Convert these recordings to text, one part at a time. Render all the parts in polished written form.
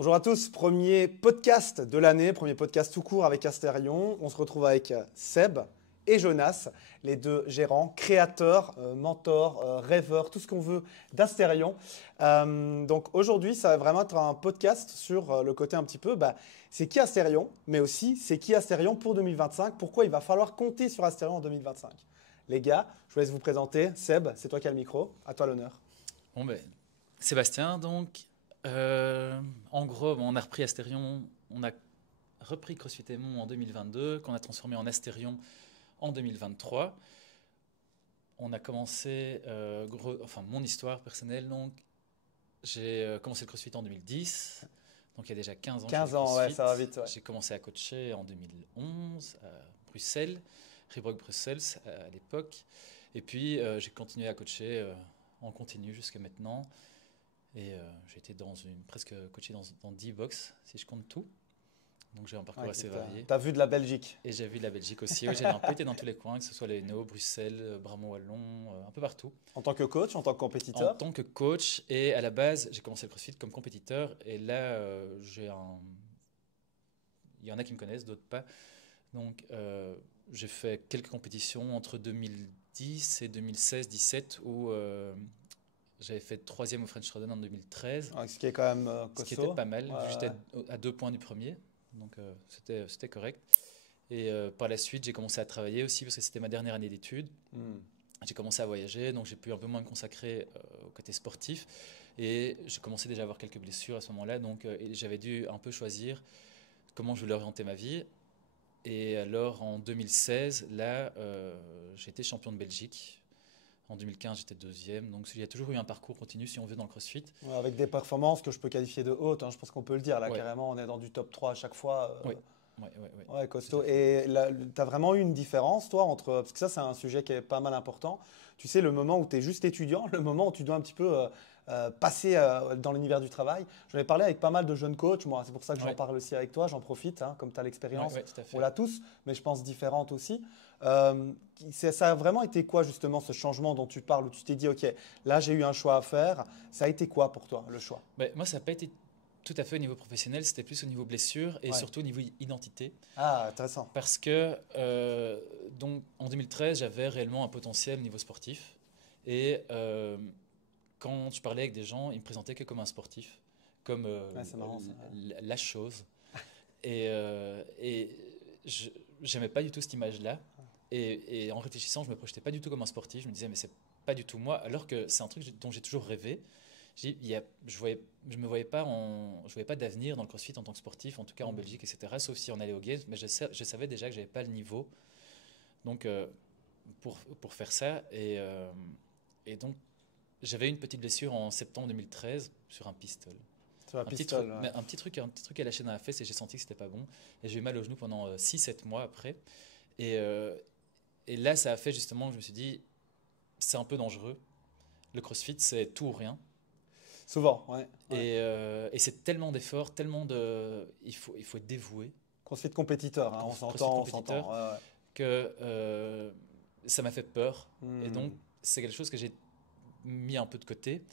Bonjour à tous, premier podcast de l'année, premier podcast tout court avec Asterion. On se retrouve avec Seb et Jonas, les deux gérants, créateurs, mentors, rêveurs, tout ce qu'on veut d'Asterion. Donc aujourd'hui, ça va vraiment être un podcast sur le côté un petit peu, c'est qui Asterion, mais aussi c'est qui Asterion pour 2025, pourquoi il va falloir compter sur Asterion en 2025. Les gars, je vous laisse vous présenter. Seb, c'est toi qui as le micro, à toi l'honneur. Bon ben, Sébastien, donc, en gros, on a repris Asterion, on a repris CrossFit Aimont en 2022, qu'on a transformé en Asterion en 2023. On a commencé, mon histoire personnelle, donc, j'ai commencé le CrossFit en 2010, donc il y a déjà 15 ans que je fais 15 du ans, CrossFit. ouais, ça va vite. Ouais. J'ai commencé à coacher en 2011 à Bruxelles, Reebok Bruxelles à l'époque, et puis j'ai continué à coacher en continu jusqu'à maintenant. Et j'ai été presque coaché dans 10 box, si je compte tout. Donc j'ai un parcours assez varié. Tu as vu de la Belgique. Et j'ai vu de la Belgique aussi. Oui, j'ai un peu été dans tous les coins, que ce soit les Hainaut, Bruxelles, Bramont-Wallon, un peu partout. En tant que coach, en tant que compétiteur? En tant que coach. Et à la base, j'ai commencé le CrossFit comme compétiteur. Et là, il y en a qui me connaissent, d'autres pas. Donc j'ai fait quelques compétitions entre 2010 et 2016-17 où j'avais fait troisième au French Rodden en 2013. Ce qui est quand même costaud. Ce qui était pas mal. Ouais. J'étais à 2 points du premier. Donc c'était correct. Et par la suite, j'ai commencé à travailler aussi parce que c'était ma dernière année d'études. J'ai commencé à voyager, donc j'ai pu un peu moins me consacrer au côté sportif. Et j'ai commencé déjà à avoir quelques blessures à ce moment-là. Donc j'avais dû un peu choisir comment je voulais orienter ma vie. Et alors en 2016, là, j'ai été champion de Belgique. En 2015, j'étais deuxième. Donc, il y a toujours eu un parcours continu, si on veut, dans le CrossFit. Ouais, avec des performances que je peux qualifier de hautes, je pense qu'on peut le dire. Là, ouais. Carrément, on est dans du top 3 à chaque fois. Oui. Ouais, costaud. Et tu as vraiment eu une différence, toi, entre. Parce que ça, c'est un sujet qui est pas mal important. Tu sais, le moment où tu es juste étudiant, le moment où tu dois un petit peu passer dans l'univers du travail. J'en ai parlé avec pas mal de jeunes coachs. Moi, c'est pour ça que j'en parle aussi avec toi. J'en profite, comme tu as l'expérience. On l'a tous, mais je pense différente aussi. Ça a vraiment été quoi, justement, ce changement dont tu parles, où tu t'es dit, OK, là, j'ai eu un choix à faire. Ça a été quoi pour toi, le choix? Moi, ça n'a pas été tout à fait au niveau professionnel, c'était plus au niveau blessure et surtout au niveau identité. Ah, intéressant. Parce que donc, en 2013, j'avais réellement un potentiel au niveau sportif. Et quand je parlais avec des gens, ils me présentaient que comme un sportif, comme la chose. Et je n'aimais pas du tout cette image-là. Et en réfléchissant, je ne me projetais pas du tout comme un sportif. Je me disais, mais c'est pas du tout moi, alors que c'est un truc dont j'ai toujours rêvé. Je ne voyais pas d'avenir dans le CrossFit en tant que sportif, en tout cas en Belgique, etc. Sauf si on allait au Games, mais je savais déjà que je n'avais pas le niveau donc, pour faire ça. Et donc, j'avais une petite blessure en septembre 2013 sur un pistol. Sur un pistol, un petit truc à lâcher dans la fesse et j'ai senti que c'était pas bon. Et j'ai eu mal au genou pendant 6-7 mois après. Et là, ça a fait justement que je me suis dit, c'est un peu dangereux. Le CrossFit, c'est tout ou rien. Souvent, ouais. Et c'est tellement d'efforts, il faut être dévoué. CrossFit compétiteur, on s'entend. Que ça m'a fait peur. Et donc, c'est quelque chose que j'ai mis un peu de côté.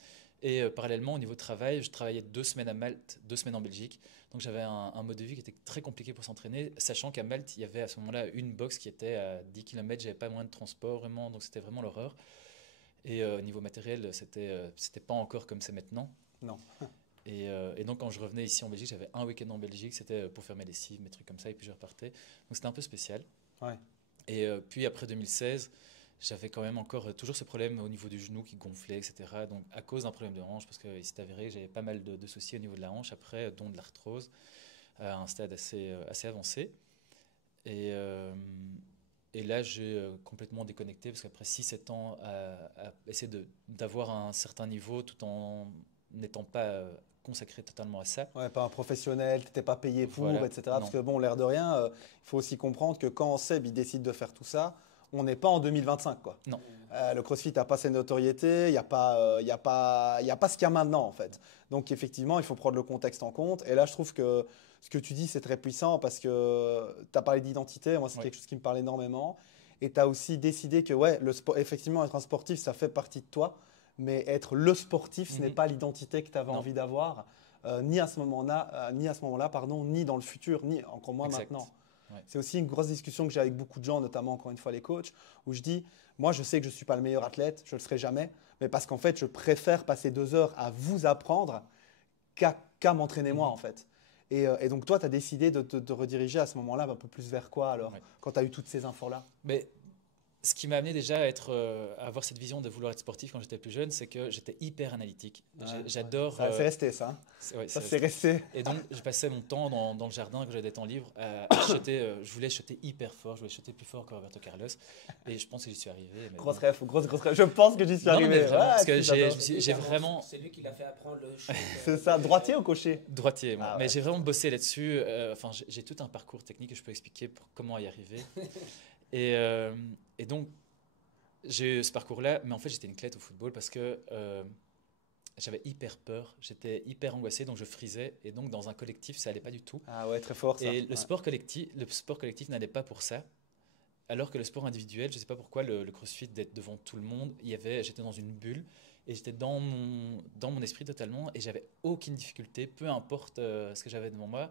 Et parallèlement, au niveau travail, je travaillais 2 semaines à Malte, 2 semaines en Belgique. Donc, j'avais un mode de vie qui était très compliqué pour s'entraîner, sachant qu'à Malte, il y avait à ce moment-là une box qui était à 10 km. J'avais pas moyen de transport, vraiment. Donc, c'était vraiment l'horreur. Et au niveau matériel, c'était pas encore comme c'est maintenant. Non. Et donc, quand je revenais ici en Belgique, j'avais un week-end en Belgique, c'était pour faire mes lessives, mes trucs comme ça, et puis je repartais. Donc, c'était un peu spécial. Ouais. Et puis, après 2016, j'avais quand même encore toujours ce problème au niveau du genou qui gonflait, etc. Donc, à cause d'un problème de hanche, parce qu'il s'est avéré que j'avais pas mal de soucis au niveau de la hanche, après, dont de l'arthrose, à un stade assez avancé. Et là, j'ai complètement déconnecté, parce qu'après 6-7 ans à essayer d'avoir un certain niveau tout en n'étant pas consacré totalement à ça. Ouais, pas un professionnel, tu n'étais pas payé pour, voilà. etc. Parce que bon, l'air de rien, il faut aussi comprendre que quand Seb il décide de faire tout ça, on n'est pas en 2025, quoi. Non. Le CrossFit n'a pas cette notoriété, il n'y a pas ce qu'il y a maintenant, en fait. Donc, effectivement, il faut prendre le contexte en compte. Et là, je trouve que ce que tu dis, c'est très puissant parce que tu as parlé d'identité. Moi, c'est quelque chose qui me parle énormément. Et tu as aussi décidé que, ouais, effectivement, être un sportif, ça fait partie de toi. Mais être le sportif, ce n'est pas l'identité que tu avais envie d'avoir. ni à ce moment-là, pardon, ni dans le futur, ni encore moins Exact. maintenant. Ouais. C'est aussi une grosse discussion que j'ai avec beaucoup de gens, notamment encore une fois les coachs, où je dis, moi je sais que je ne suis pas le meilleur athlète, je ne le serai jamais, mais parce qu'en fait je préfère passer 2 heures à vous apprendre qu'à m'entraîner moi en fait. Et donc toi, tu as décidé de te rediriger à ce moment-là un peu plus vers quoi alors, Ouais. quand tu as eu toutes ces infos-là? Mais ce qui m'a amené déjà à avoir cette vision de vouloir être sportif quand j'étais plus jeune, c'est que j'étais hyper analytique. J'adore. C'est resté ça. Hein. Ouais, Ça, c'est c'est resté. Et donc, je passais mon temps dans le jardin, quand j'avais des temps libres, à chuter. Je voulais chuter hyper fort, je voulais chuter plus fort que Roberto Carlos. Et je pense que j'y suis arrivé. Mais Grosse bon. ref, grosse ref. Je pense que j'y suis Non, arrivé. mais vraiment, parce que si, j'ai j'adore. j'ai vraiment. C'est lui qui l'a fait apprendre le shoot. C'est ça, droitier ou gaucher? Droitier, moi. Ah ouais. Mais j'ai vraiment bossé là-dessus. Enfin, j'ai tout un parcours technique que je peux expliquer pour comment y arriver. Et donc, j'ai eu ce parcours-là, mais en fait, j'étais une clette au football parce que j'avais hyper peur, j'étais hyper angoissé, donc je frisais. Et donc, dans un collectif, ça allait pas du tout. Ah ouais, très fort ça. Et Ouais. le sport collectif n'allait pas pour ça. Alors que le sport individuel, je sais pas pourquoi, le CrossFit, d'être devant tout le monde, j'étais dans une bulle et j'étais dans mon esprit totalement et j'avais aucune difficulté, peu importe ce que j'avais devant moi.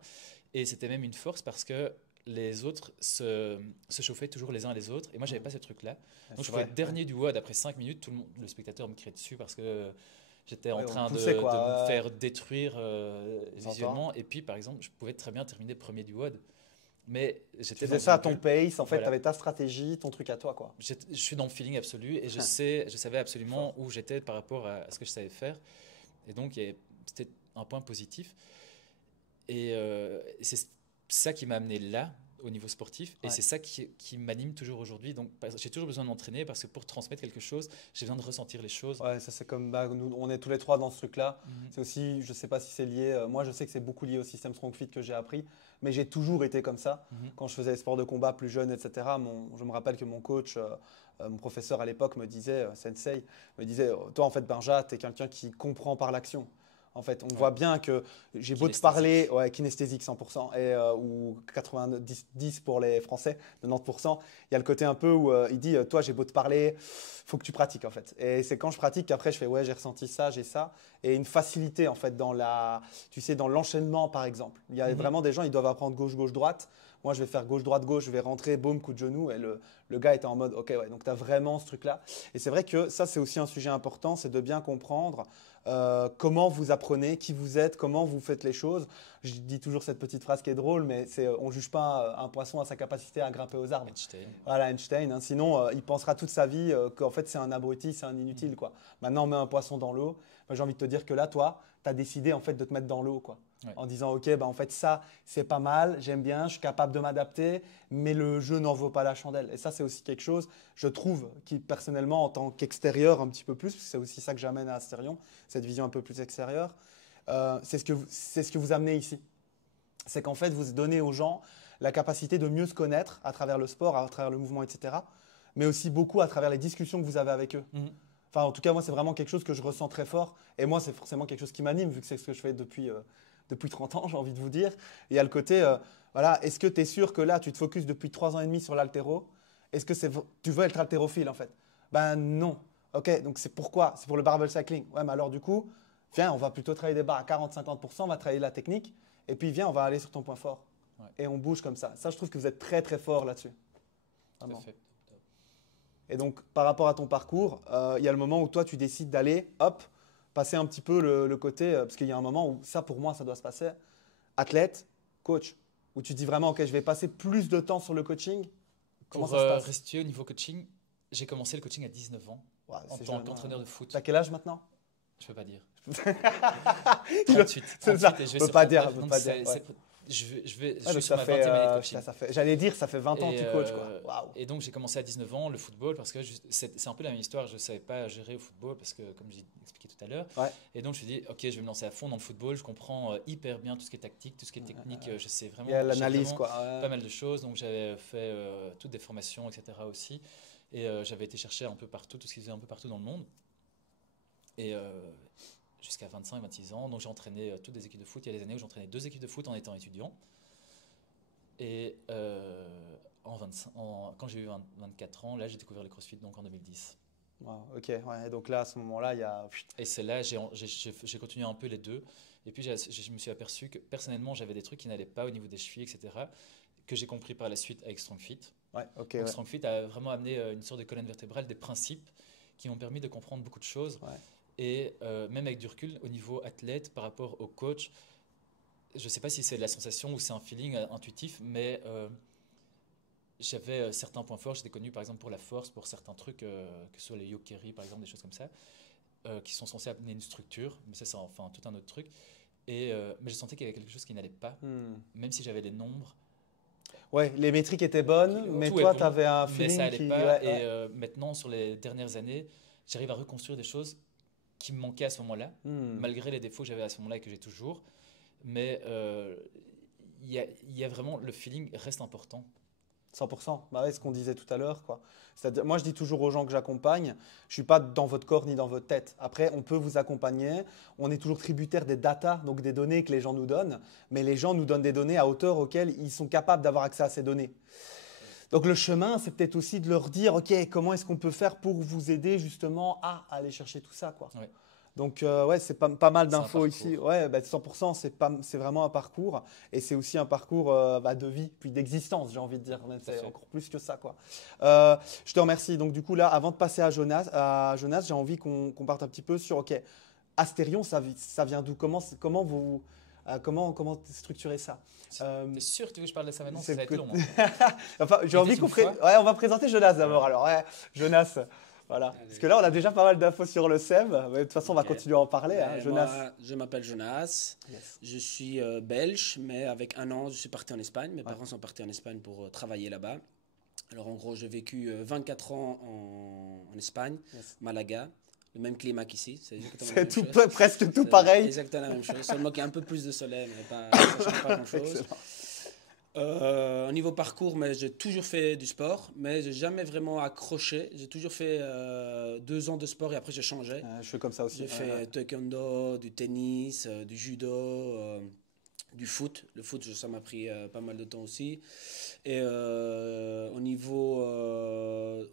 Et c'était même une force parce que les autres se chauffaient toujours les uns les autres et moi, j'avais pas ce truc-là. Donc, je pouvais être dernier du WOD après 5 minutes, tout le spectateur me criait dessus parce que j'étais en train de me faire détruire visuellement. Et puis, par exemple, je pouvais très bien terminer premier du WOD. Mais tu faisais ça à ton pace, en fait, Voilà. tu avais ta stratégie, ton truc à toi, quoi. Je suis dans le feeling absolu et je savais absolument où j'étais par rapport à ce que je savais faire. Et donc, c'était un point positif. Et c'est ça qui m'a amené là, au niveau sportif. Et c'est ça qui m'anime toujours aujourd'hui. Donc, j'ai toujours besoin de m'entraîner parce que pour transmettre quelque chose, j'ai besoin de ressentir les choses. Ouais, ça c'est comme nous, on est tous les trois dans ce truc-là. C'est aussi, je sais pas si c'est lié. Moi, je sais que c'est beaucoup lié au système Strong Fit que j'ai appris, mais j'ai toujours été comme ça. Quand je faisais des sports de combat plus jeune, etc. Je me rappelle que mon coach, mon professeur à l'époque me disait, Sensei, me disait, toi en fait, Benja, tu es quelqu'un qui comprend par l'action. En fait, on voit bien que j'ai beau te parler, kinesthésique 100%, ou 90 pour les Français, 90%. Il y a le côté un peu où il dit, toi, j'ai beau te parler, faut que tu pratiques en fait. Et c'est quand je pratique qu'après je fais, ouais, j'ai ressenti ça, j'ai ça. Et une facilité en fait dans dans l'enchaînement par exemple. Il y a vraiment des gens, ils doivent apprendre gauche, gauche, droite. Moi, je vais faire gauche, droite, gauche, je vais rentrer, boum, coup de genou. Et le gars était en mode, ok, ouais, donc tu as vraiment ce truc-là. Et c'est vrai que ça, c'est aussi un sujet important, c'est de bien comprendre comment vous apprenez, qui vous êtes, comment vous faites les choses. Je dis toujours cette petite phrase qui est drôle, mais on ne juge pas un poisson à sa capacité à grimper aux arbres. Einstein. Voilà, Einstein. Hein. Sinon, il pensera toute sa vie qu'en fait, c'est un abruti, c'est un inutile. Quoi. Maintenant, on met un poisson dans l'eau. J'ai envie de te dire que là, toi, tu as décidé en fait, de te mettre dans l'eau. Quoi. Ouais. En disant, OK, en fait, ça, c'est pas mal, j'aime bien, je suis capable de m'adapter, mais le jeu n'en vaut pas la chandelle. Et ça, c'est aussi quelque chose, je trouve, qui personnellement, en tant qu'extérieur, un petit peu plus, parce que c'est aussi ça que j'amène à Astérion, cette vision un peu plus extérieure, c'est ce que vous amenez ici. C'est qu'en fait, vous donnez aux gens la capacité de mieux se connaître à travers le sport, à travers le mouvement, etc., mais aussi beaucoup à travers les discussions que vous avez avec eux. Enfin, en tout cas, moi, c'est vraiment quelque chose que je ressens très fort. Et moi, c'est forcément quelque chose qui m'anime, vu que c'est ce que je fais depuis 30 ans, j'ai envie de vous dire. Et il y a le côté, voilà, est-ce que tu es sûr que là, tu te focuses depuis 3 ans et demi sur l'haltéro? Est-ce que tu veux être haltérophile, en fait? Ben non. OK, donc c'est pourquoi? C'est pour le barbell cycling. Ouais, mais alors du coup, viens, on va plutôt travailler des barres à 40-50%, on va travailler la technique. Et puis, viens, on va aller sur ton point fort. Ouais. Et on bouge comme ça. Ça, je trouve que vous êtes très, très fort là-dessus. Vraiment. Tout à fait. Et donc, par rapport à ton parcours, il y a le moment où toi, tu décides d'aller, hop, passer un petit peu le côté, parce qu'il y a un moment où ça, pour moi, ça doit se passer, athlète, coach, où tu dis vraiment, OK, je vais passer plus de temps sur le coaching. Comment ça se passe? Rester au niveau coaching, j'ai commencé le coaching à 19 ans, en tant qu'entraîneur de foot. Tu as quel âge maintenant? Je peux pas dire. 38. C'est ça, je ne peux pas dire. Je suis sur ma 20e année de coaching. J'allais dire, ça fait 20 ans que tu coaches. Wow. Et donc, j'ai commencé à 19 ans le football parce que c'est un peu la même histoire. Je ne savais pas gérer au football parce que, comme j'ai expliqué tout à l'heure. Ouais. Et donc, je me suis dit, OK, je vais me lancer à fond dans le football. Je comprends hyper bien tout ce qui est tactique, tout ce qui est technique. Je sais vraiment. Il y a l'analyse, quoi. Pas mal de choses. Donc, j'avais fait toutes des formations, etc. aussi. Et j'avais été chercher un peu partout, tout ce qui faisait un peu partout dans le monde. Et jusqu'à 25-26 ans. Donc, j'ai entraîné toutes des équipes de foot. Il y a des années où j'entraînais 2 équipes de foot en étant étudiant. Et quand j'ai eu 24 ans, là, j'ai découvert le CrossFit donc en 2010. Wow, ok, ouais, donc là, à ce moment-là, il y a. Et c'est là, j'ai continué un peu les deux. Et puis, je me suis aperçu que personnellement, j'avais des trucs qui n'allaient pas au niveau des chevilles, etc., que j'ai compris par la suite avec StrongFit. Ouais, ok. Donc, Ouais. StrongFit a vraiment amené une sorte de colonne vertébrale, des principes qui m'ont permis de comprendre beaucoup de choses. Ouais. Et même avec du recul, au niveau athlète, par rapport au coach, je ne sais pas si c'est la sensation ou c'est un feeling intuitif, mais j'avais certains points forts. J'étais connu par exemple pour la force, pour certains trucs, que ce soit les yokeri par exemple, des choses comme ça, qui sont censés amener une structure, mais ça c'est enfin tout un autre truc. Mais je sentais qu'il y avait quelque chose qui n'allait pas, même si j'avais les nombres. Ouais, les métriques étaient bonnes, mais Tout est toi, bon, tu avais un mais ça feeling allait qui. pas. Ouais, Et ouais. maintenant, sur les dernières années, j'arrive à reconstruire des choses qui me manquaient à ce moment-là, malgré les défauts que j'avais à ce moment-là et que j'ai toujours. Mais il y a vraiment le feeling reste important. 100%. Bah ouais, ce qu'on disait tout à l'heure, quoi. C'est-à-dire, moi, je dis toujours aux gens que j'accompagne, je suis pas dans votre corps ni dans votre tête. Après, on peut vous accompagner. On est toujours tributaire des data, donc des données que les gens nous donnent. Mais les gens nous donnent des données à hauteur auxquelles ils sont capables d'avoir accès à ces données. Donc le chemin, c'est peut-être aussi de leur dire, OK, comment est-ce qu'on peut faire pour vous aider justement à aller chercher tout ça, quoi. Ouais. Donc, ouais, c'est pas mal C'est un d'infos parcours. ici. Ouais, bah, 100%, c'est vraiment un parcours. Et c'est aussi un parcours bah, de vie, puis d'existence, j'ai envie de dire. Même, c'est encore plus que ça, quoi. Je te remercie. Donc, du coup, là, avant de passer à Jonas, j'ai envie qu'on parte un petit peu sur, OK, Astérion, ça vient d'où? Comment structurer ça? T'es sûr que tu veux que je parle de ça maintenant? Ça C'est va le être long. côté- Hein. Enfin, j'ai envie qu'on Ouais, on va présenter Jonas d'abord. Alors, ouais, Jonas. Voilà. Allez. Parce que là, on a déjà pas mal d'infos sur le SEB. Mais de toute façon, on va Ok. continuer à en parler. Hein, Ben, Jonas. moi, je m'appelle Jonas. Yes. Je suis belge, mais avec 1 an, je suis parti en Espagne. Mes parents sont partis en Espagne pour travailler là-bas. Alors, en gros, j'ai vécu 24 ans en Espagne, Yes. Malaga. Le même climat qu'ici. C'est exactement la C'est même tout, chose. presque tout C'est pareil. exactement la même chose. Seulement qu'il y a un peu plus de soleil, mais ça ne change pas grand-chose. Excellent. Au niveau parcours, mais j'ai toujours fait du sport, mais j'ai jamais vraiment accroché. J'ai toujours fait 2 ans de sport et après j'ai changé. Je suis comme ça aussi. J'ai fait taekwondo, du tennis, du judo, du foot. Le foot, ça m'a pris pas mal de temps aussi. Et au niveau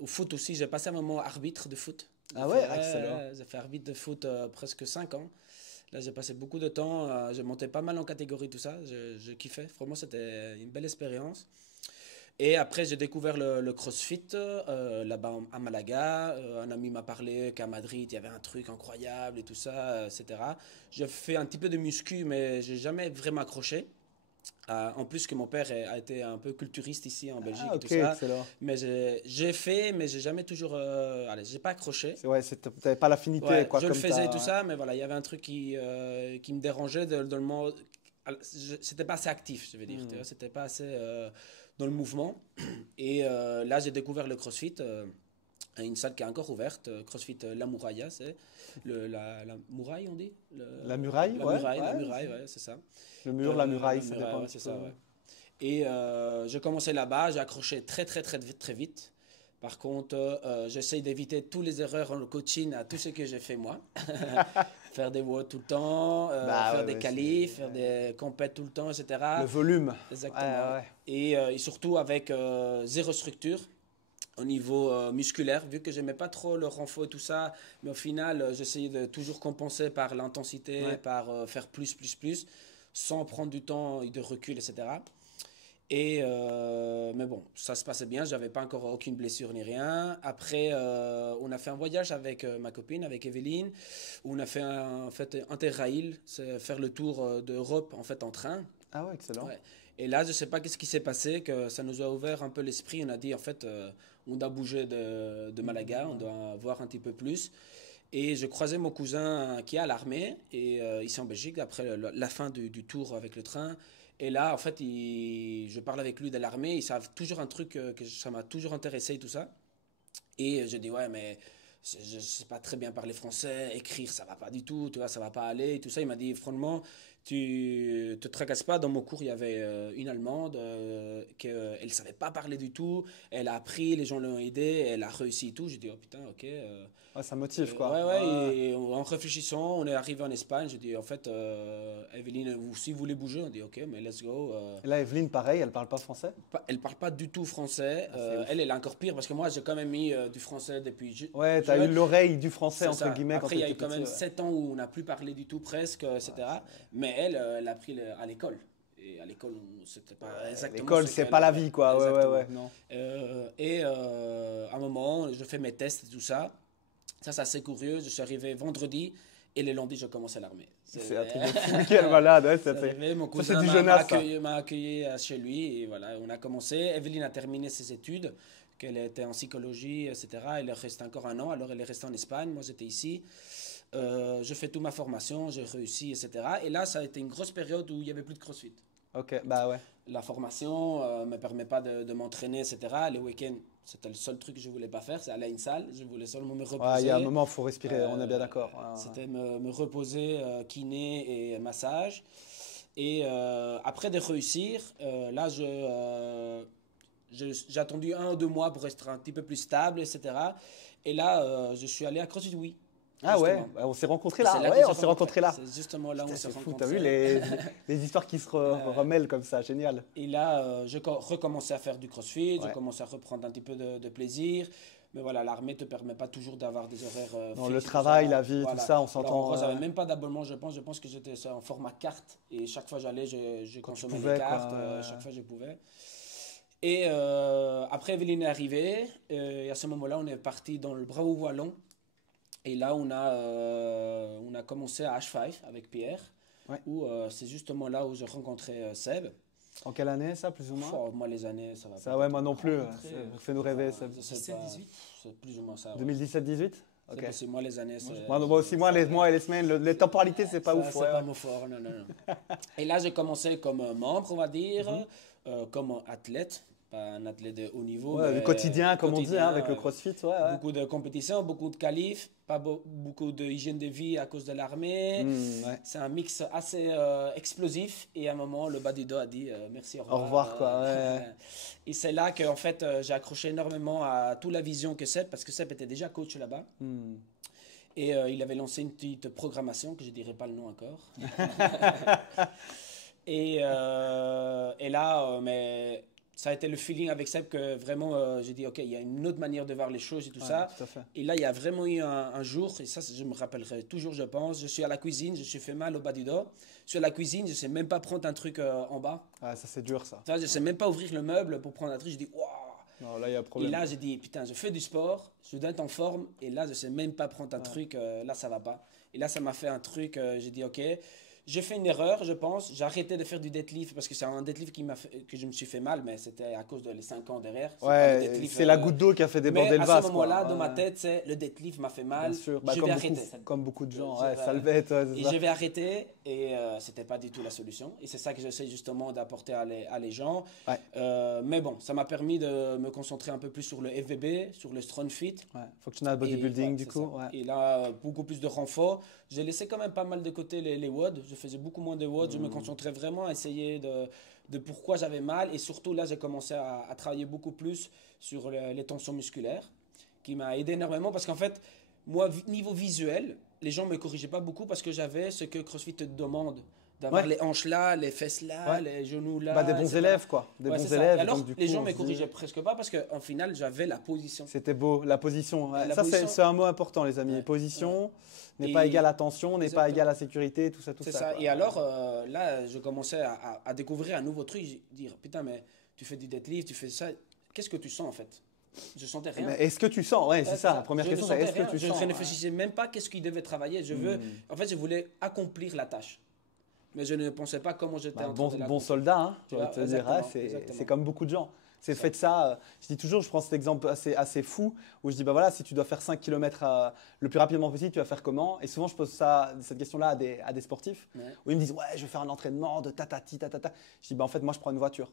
au foot aussi, j'ai passé un moment arbitre de foot. Ah ouais, excellent. J'ai fait arbitre de foot presque 5 ans. Là, j'ai passé beaucoup de temps. J'ai monté pas mal en catégorie, tout ça. Je kiffais. Vraiment, c'était une belle expérience. Et après, j'ai découvert le CrossFit là-bas à Malaga. Un ami m'a parlé qu'à Madrid, il y avait un truc incroyable et tout ça, etc. J'ai fait un petit peu de muscu, mais j'ai jamais vraiment accroché. En plus que mon père a été un peu culturiste ici en Belgique Ah, et ok, tout ça. excellent. Mais j'ai fait, mais j'ai jamais toujours... allez, j'ai pas accroché. Ouais, t'avais pas l'affinité, Ouais, quoi. je le comme faisais et t'as- tout ça, mais voilà, il y avait un truc qui me dérangeait dans le mode. C'était pas assez actif, je veux dire. Tu vois, c'était pas assez dans le mouvement. Et là, j'ai découvert le CrossFit, une salle qui est encore ouverte, CrossFit La Muralla, c'est la muraille, on dit La muraille, La ouais, muraille, la ouais, muraille, ouais, c'est ça. Le mur, la muraille, La ça muraille, dépend un ouais, petit c'est peu. ça, ouais. Et j'ai commencé là-bas, j'ai accroché très, très, très vite, très vite. Par contre, j'essaye d'éviter toutes les erreurs en coaching à tout ce que j'ai fait moi. Faire des WOD tout le temps, Bah faire ouais, des ouais, qualifs, faire des compètes tout le temps, etc. Le volume. Exactement. Ouais, ouais. Et surtout avec zéro structure au niveau musculaire, vu que j'aimais pas trop le renfort et tout ça, mais au final, j'essayais de toujours compenser par l'intensité, Ouais. par faire plus, sans prendre du temps et de recul, etc. Mais bon, ça se passait bien, j'avais pas encore aucune blessure ni rien. Après, on a fait un voyage avec ma copine, avec Evelyne, où on a fait en fait, Interrail, c'est faire le tour d'Europe en fait en train. Ah ouais, excellent. Ouais. Et là, je sais pas qu'est-ce qui s'est passé, que ça nous a ouvert un peu l'esprit. On a dit en fait, on doit bouger de Malaga, on doit voir un petit peu plus. Et je croisais mon cousin qui est à l'armée, et ici en Belgique, après la fin du tour avec le train. Et là, en fait, je parle avec lui de l'armée. Ils savent toujours un truc que ça m'a toujours intéressé et tout ça. Et je dis, ouais, mais je ne sais pas très bien parler français, écrire, ça va pas du tout, tu vois, ça va pas aller et tout ça. Il m'a dit, franchement, tu te tracasses pas. Dans mon cours, il y avait une Allemande elle savait pas parler du tout. Elle a appris, les gens l'ont aidé, elle a réussi et tout. J'ai dit, oh putain, ok. Ouais, ça motive, quoi. Ouais. Et en réfléchissant, on est arrivé en Espagne. J'ai dit, en fait, Evelyne, si vous voulez bouger, on dit, ok, mais let's go. Et là, Evelyne, pareil, elle parle pas français? Elle parle pas du tout français. Elle est encore pire parce que moi, j'ai quand même mis du français depuis. Ouais, tu as eu l'oreille du français, entre guillemets. Après, il y a eu quand même 7 ans où on n'a plus parlé du tout, presque, etc. Mais elle a appris à l'école. Et à l'école, c'était pas exactement. L'école, c'est pas la vie, quoi. Ouais. Non. À un moment, je fais mes tests et tout ça. Ça, c'est assez curieux. Je suis arrivé vendredi et le lundi, je commence à l'armée. C'est un truc de fou. Quel malade. Ouais, mon cousin m'a accueilli chez lui et voilà, on a commencé. Evelyne a terminé ses études, qu'elle était en psychologie, etc. Elle reste encore 1 an, alors elle est restée en Espagne. Moi, j'étais ici. Je fais toute ma formation, j'ai réussi, etc. Et là, ça a été une grosse période où il n'y avait plus de CrossFit. Ok, bah ouais. La formation ne me permet pas de m'entraîner, etc. Les week-ends, c'était le seul truc que je ne voulais pas faire, c'est aller à une salle. Je voulais seulement me reposer. Il y a un moment, il faut respirer, on est bien d'accord. C'était me reposer, kiné et massage. Et après de réussir, là, j'ai attendu 1 ou 2 mois pour être un petit peu plus stable, etc. Et là, je suis allé à CrossFit Oui. Ah ouais, on s'est rencontrés là. Ouais, on s'est rencontrés là. C'est justement là où on s'est rencontrés. T'as vu les histoires qui se remêlent comme ça, génial. Et là, j'ai recommencé à faire du CrossFit, j'ai commencé à reprendre un petit peu de plaisir. Mais voilà, l'armée ne te permet pas toujours d'avoir des horaires non, le travail, la vie, tout ça, on s'entend. J'avais même pas d'abonnement, je pense que j'étais en format carte. Et chaque fois j'allais, je consommais les cartes, chaque fois je pouvais. Et après, Evelyne est arrivée. Et à ce moment-là, on est parti dans le Bravo Wallon. Et là, on a commencé à H5 avec Pierre, où c'est justement là où j'ai rencontré Seb. En quelle année ça, plus ou moins? Moi, les années, ça va pas. Ça, ouais, moi non plus. Fais-nous rêver, Seb. 17-18 C'est plus ou moins ça. 2017-18 Ok. C'est moi, les années. Moi aussi, les mois et les semaines, les temporalités, c'est pas ouf. C'est pas mon fort, non. Et là, j'ai commencé comme membre, on va dire, comme athlète. Pas un athlète de haut niveau. Ouais, du quotidien, comme on dit, avec le CrossFit. Beaucoup de compétitions, beaucoup de qualifs, pas beaucoup d'hygiène de vie à cause de l'armée. C'est un mix assez explosif. Et à un moment, le bas du dos a dit merci, au revoir. Au revoir, quoi. Et c'est là que en fait, j'ai accroché énormément à toute la vision que Seb, parce que Seb était déjà coach là-bas. Et il avait lancé une petite programmation, que je ne dirai pas le nom encore. et là, mais... Ça a été le feeling avec Seb que vraiment, j'ai dit, OK, il y a une autre manière de voir les choses et tout ça. Tout à fait. Et là, il y a vraiment eu un jour, et ça, je me rappellerai toujours, je pense. Je suis à la cuisine, je me suis fait mal au bas du dos. Je suis à la cuisine, je ne sais même pas prendre un truc en bas. Ah, ça, c'est dur, ça. Je ne sais même pas ouvrir le meuble pour prendre un truc. Je dis, waouh! Non, là, il y a un problème. Et là, j'ai dit, putain, je fais du sport, je dois être en forme. Et là, je ne sais même pas prendre un truc. Là, ça ne va pas. Et là, ça m'a fait un truc. J'ai dit, OK. J'ai fait une erreur, je pense. J'ai arrêté de faire du deadlift parce que c'est un deadlift que je me suis fait mal, mais c'était à cause de les 5 ans derrière. C'est la goutte d'eau qui a fait déborder le vase. À ce moment-là, dans ma tête, c'est le deadlift m'a fait mal. Bien sûr. Je vais arrêter. Comme beaucoup de gens, ça le va être. Et je vais arrêter et c'était pas du tout la solution. Et c'est ça que j'essaie justement d'apporter à les gens. Mais bon, ça m'a permis de me concentrer un peu plus sur le FVB, sur le Strong Fit. Functional bodybuilding du coup. Et là, beaucoup plus de renfort. J'ai laissé quand même pas mal de côté les WOD. Je faisais beaucoup moins de WOD. Je me concentrais vraiment à essayer de pourquoi j'avais mal. Et surtout, là, j'ai commencé à travailler beaucoup plus sur les tensions musculaires, qui m'a aidé énormément. Parce qu'en fait, moi, niveau visuel, les gens ne me corrigeaient pas beaucoup parce que j'avais ce que CrossFit te demande. D'avoir les hanches là, les fesses là, les genoux là. Des bons élèves, quoi. Des bons élèves. Alors, donc, les gens ne me corrigeaient presque pas parce qu'en final, j'avais la position. C'était beau, la position. Ça, c'est un mot important, les amis. Position n'est pas égale à tension, n'est pas égale à sécurité, tout ça. C'est ça. Et alors, là, je commençais à découvrir un nouveau truc. Dire, putain, mais tu fais du deadlift, tu fais ça. Qu'est-ce que tu sens, en fait? Je sentais rien. Mais est-ce que tu sens? Ouais, c'est ça. La première question, c'est est-ce que tu sens? Je ne réfléchissais même pas qu'est-ce qu'il devait travailler. En fait, je voulais accomplir la tâche. Mais je ne pensais pas comment j'étais en train de bon soldat, hein, tu vas te dire. C'est comme beaucoup de gens. C'est fait de ça. Je dis toujours, je prends cet exemple assez fou où je dis, voilà, si tu dois faire 5 km le plus rapidement possible, tu vas faire comment? Et souvent, je pose cette question-là à des sportifs où ils me disent, ouais, je vais faire un entraînement de tatati, tatata. Je dis, en fait, moi, je prends une voiture.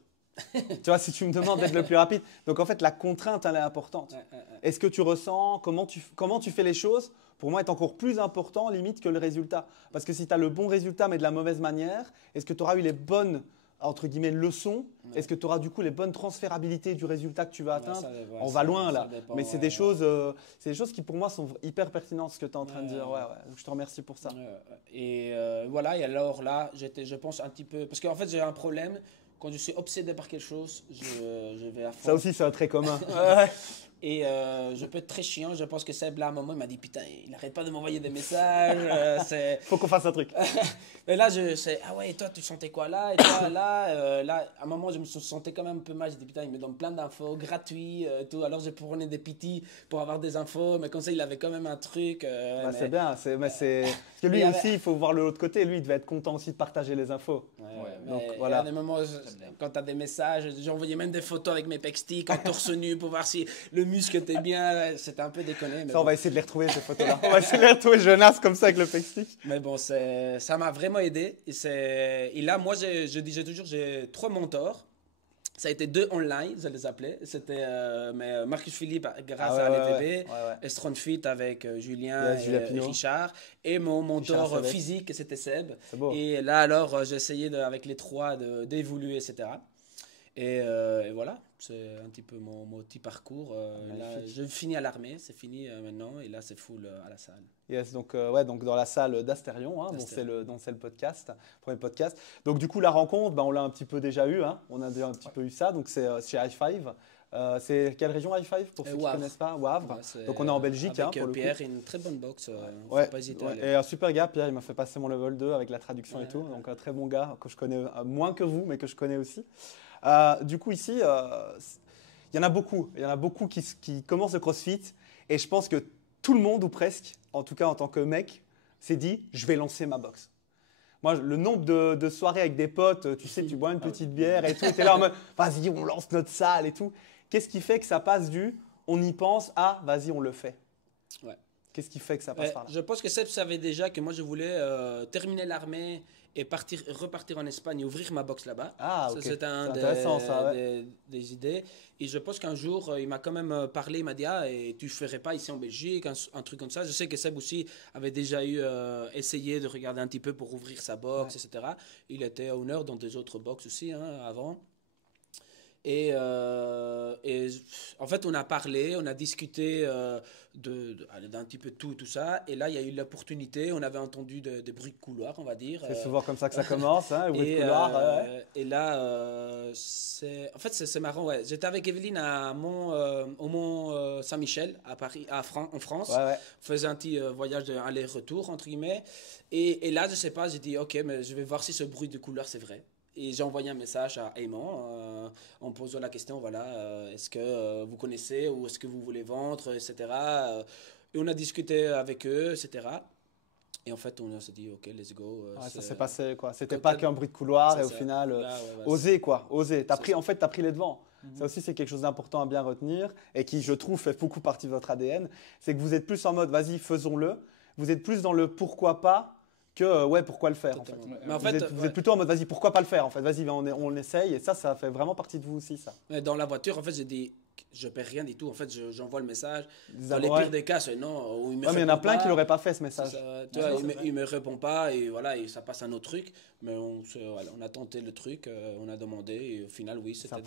Tu vois, si tu me demandes d'être le plus rapide. Donc en fait, la contrainte, elle est importante. Est-ce que tu ressens, comment tu fais les choses, pour moi, est encore plus important limite que le résultat. Parce que si tu as le bon résultat mais de la mauvaise manière, est-ce que tu auras eu les bonnes, entre guillemets, leçons? Est-ce que tu auras du coup les bonnes transférabilités du résultat que tu vas atteindre? On va loin là. Dépend, Mais c'est des choses qui pour moi sont hyper pertinentes ce que tu es en train de dire. Ouais. Donc, je te remercie pour ça. Et voilà, et alors là, je pense un petit peu. Parce qu'en fait, j'ai un problème. Quand je suis obsédé par quelque chose, je vais à fond. Ça aussi, c'est un trait commun. Et je peux être très chiant. Je pense que Seb, là, à un moment, il m'a dit putain, il n'arrête pas de m'envoyer des messages. Faut qu'on fasse un truc. Mais là, ah ouais, et toi, tu sentais quoi là? Et toi, là, là, à un moment, je me sentais quand même un peu mal. J'ai dit putain, il me donne plein d'infos gratuits, tout. Alors, je prenais des pitis pour avoir des infos. Mais comme ça, il avait quand même un truc. Bah, c'est bien. Parce que lui aussi, il faut voir l'autre côté. Lui, il devait être content aussi de partager les infos. Donc, voilà. À des moments, quand tu as des messages, j'envoyais même des photos avec mes pecs en torse nu pour voir si le muscle était bien. C'était un peu déconné. Mais ça, on va essayer de les retrouver, ces photos-là. On va essayer de les retrouver Jonas comme ça avec le pec stick. Mais bon, ça m'a vraiment aidé. Et là, moi, je disais toujours, j'ai 3 mentors. Ça a été 2 online, je les appelais. C'était Marcus Philippe grâce à l'ETB, Estron Fit avec Julien et Richard, et mon mentor physique, c'était Seb. Et là, alors, j'ai essayé avec les 3 d'évoluer, etc. Et voilà, c'est un petit peu mon petit parcours. Là, je finis à l'armée, c'est fini maintenant, et là, c'est full à la salle. Yes, donc dans la salle d'Asterion, hein, dont c'est le podcast, premier podcast. Donc du coup, la rencontre, on l'a un petit peu déjà eu, hein, on a déjà un petit peu eu ça, donc c'est chez High Five. C'est quelle région High Five pour ceux qui ne connaissent pas? Wavre. Donc on est en Belgique. Avec pour Pierre, le coup. une très bonne boxe, faut pas hésiter. Et un super gars, Pierre, il m'a fait passer mon level 2 avec la traduction et tout, donc un très bon gars que je connais moins que vous, mais que je connais aussi. Du coup, ici, il y en a beaucoup qui commencent le CrossFit et je pense que tout le monde, ou presque, en tout cas en tant que mec, s'est dit « je vais lancer ma boxe ». Moi, le nombre de soirées avec des potes, tu sais, tu bois une petite bière et tout, et tu es là en mode « vas-y, on lance notre salle et tout ». Qu'est-ce qui fait que ça passe du « on y pense » à « vas-y, on le fait ». Qu'est-ce qui fait que ça passe par là? Je pense que Seb savait déjà que moi, je voulais terminer l'armée et repartir en Espagne et ouvrir ma boxe là-bas. Ah, ok. C'était des idées. Et je pense qu'un jour, il m'a quand même parlé, il m'a dit « Ah, et tu ne ferais pas ici en Belgique, un truc comme ça ?» Je sais que Seb aussi avait déjà essayé de regarder un petit peu pour ouvrir sa boxe, etc. Il était honneur dans des autres boxes aussi, hein, avant. Et en fait, on a parlé, on a discuté d'un petit peu tout ça. Et là, il y a eu l'opportunité. On avait entendu des bruits de couloir, on va dire. C'est souvent comme ça que ça commence, hein, les bruits de couloir. Et là, en fait, c'est marrant. Ouais. J'étais avec Evelyne au Mont Saint-Michel, à Paris, en France. On faisait un petit voyage aller-retour, entre guillemets. Et là, je sais pas, j'ai dit, OK, mais je vais voir si ce bruit de couloir, c'est vrai. Et j'ai envoyé un message à Ayman en posant la question, voilà, est-ce que vous connaissez ou est-ce que vous voulez vendre, etc. Et on a discuté avec eux, etc. Et en fait, on s'est dit, OK, let's go. Ça s'est passé, quoi. C'était pas qu'un bruit de couloir et au final, oser, quoi. Oser. En fait, tu as pris les devants. Ça aussi, c'est quelque chose d'important à bien retenir et qui, je trouve, fait beaucoup partie de votre ADN. C'est que vous êtes plus en mode, vas-y, faisons-le. Vous êtes plus dans le pourquoi pas que pourquoi le faire en fait. Mais vous êtes plutôt en mode vas-y pourquoi pas le faire en fait, vas-y on essaye et ça fait vraiment partie de vous aussi ça. Mais dans la voiture en fait j'ai dit je perds rien du tout en fait j'envoie le message dans les pires des cas c'est non ou il me mais il y en a plein qui l'auraient pas fait ce message. Il me répond pas et voilà et ça passe à un autre truc mais on a tenté le truc on a demandé et au final oui c'était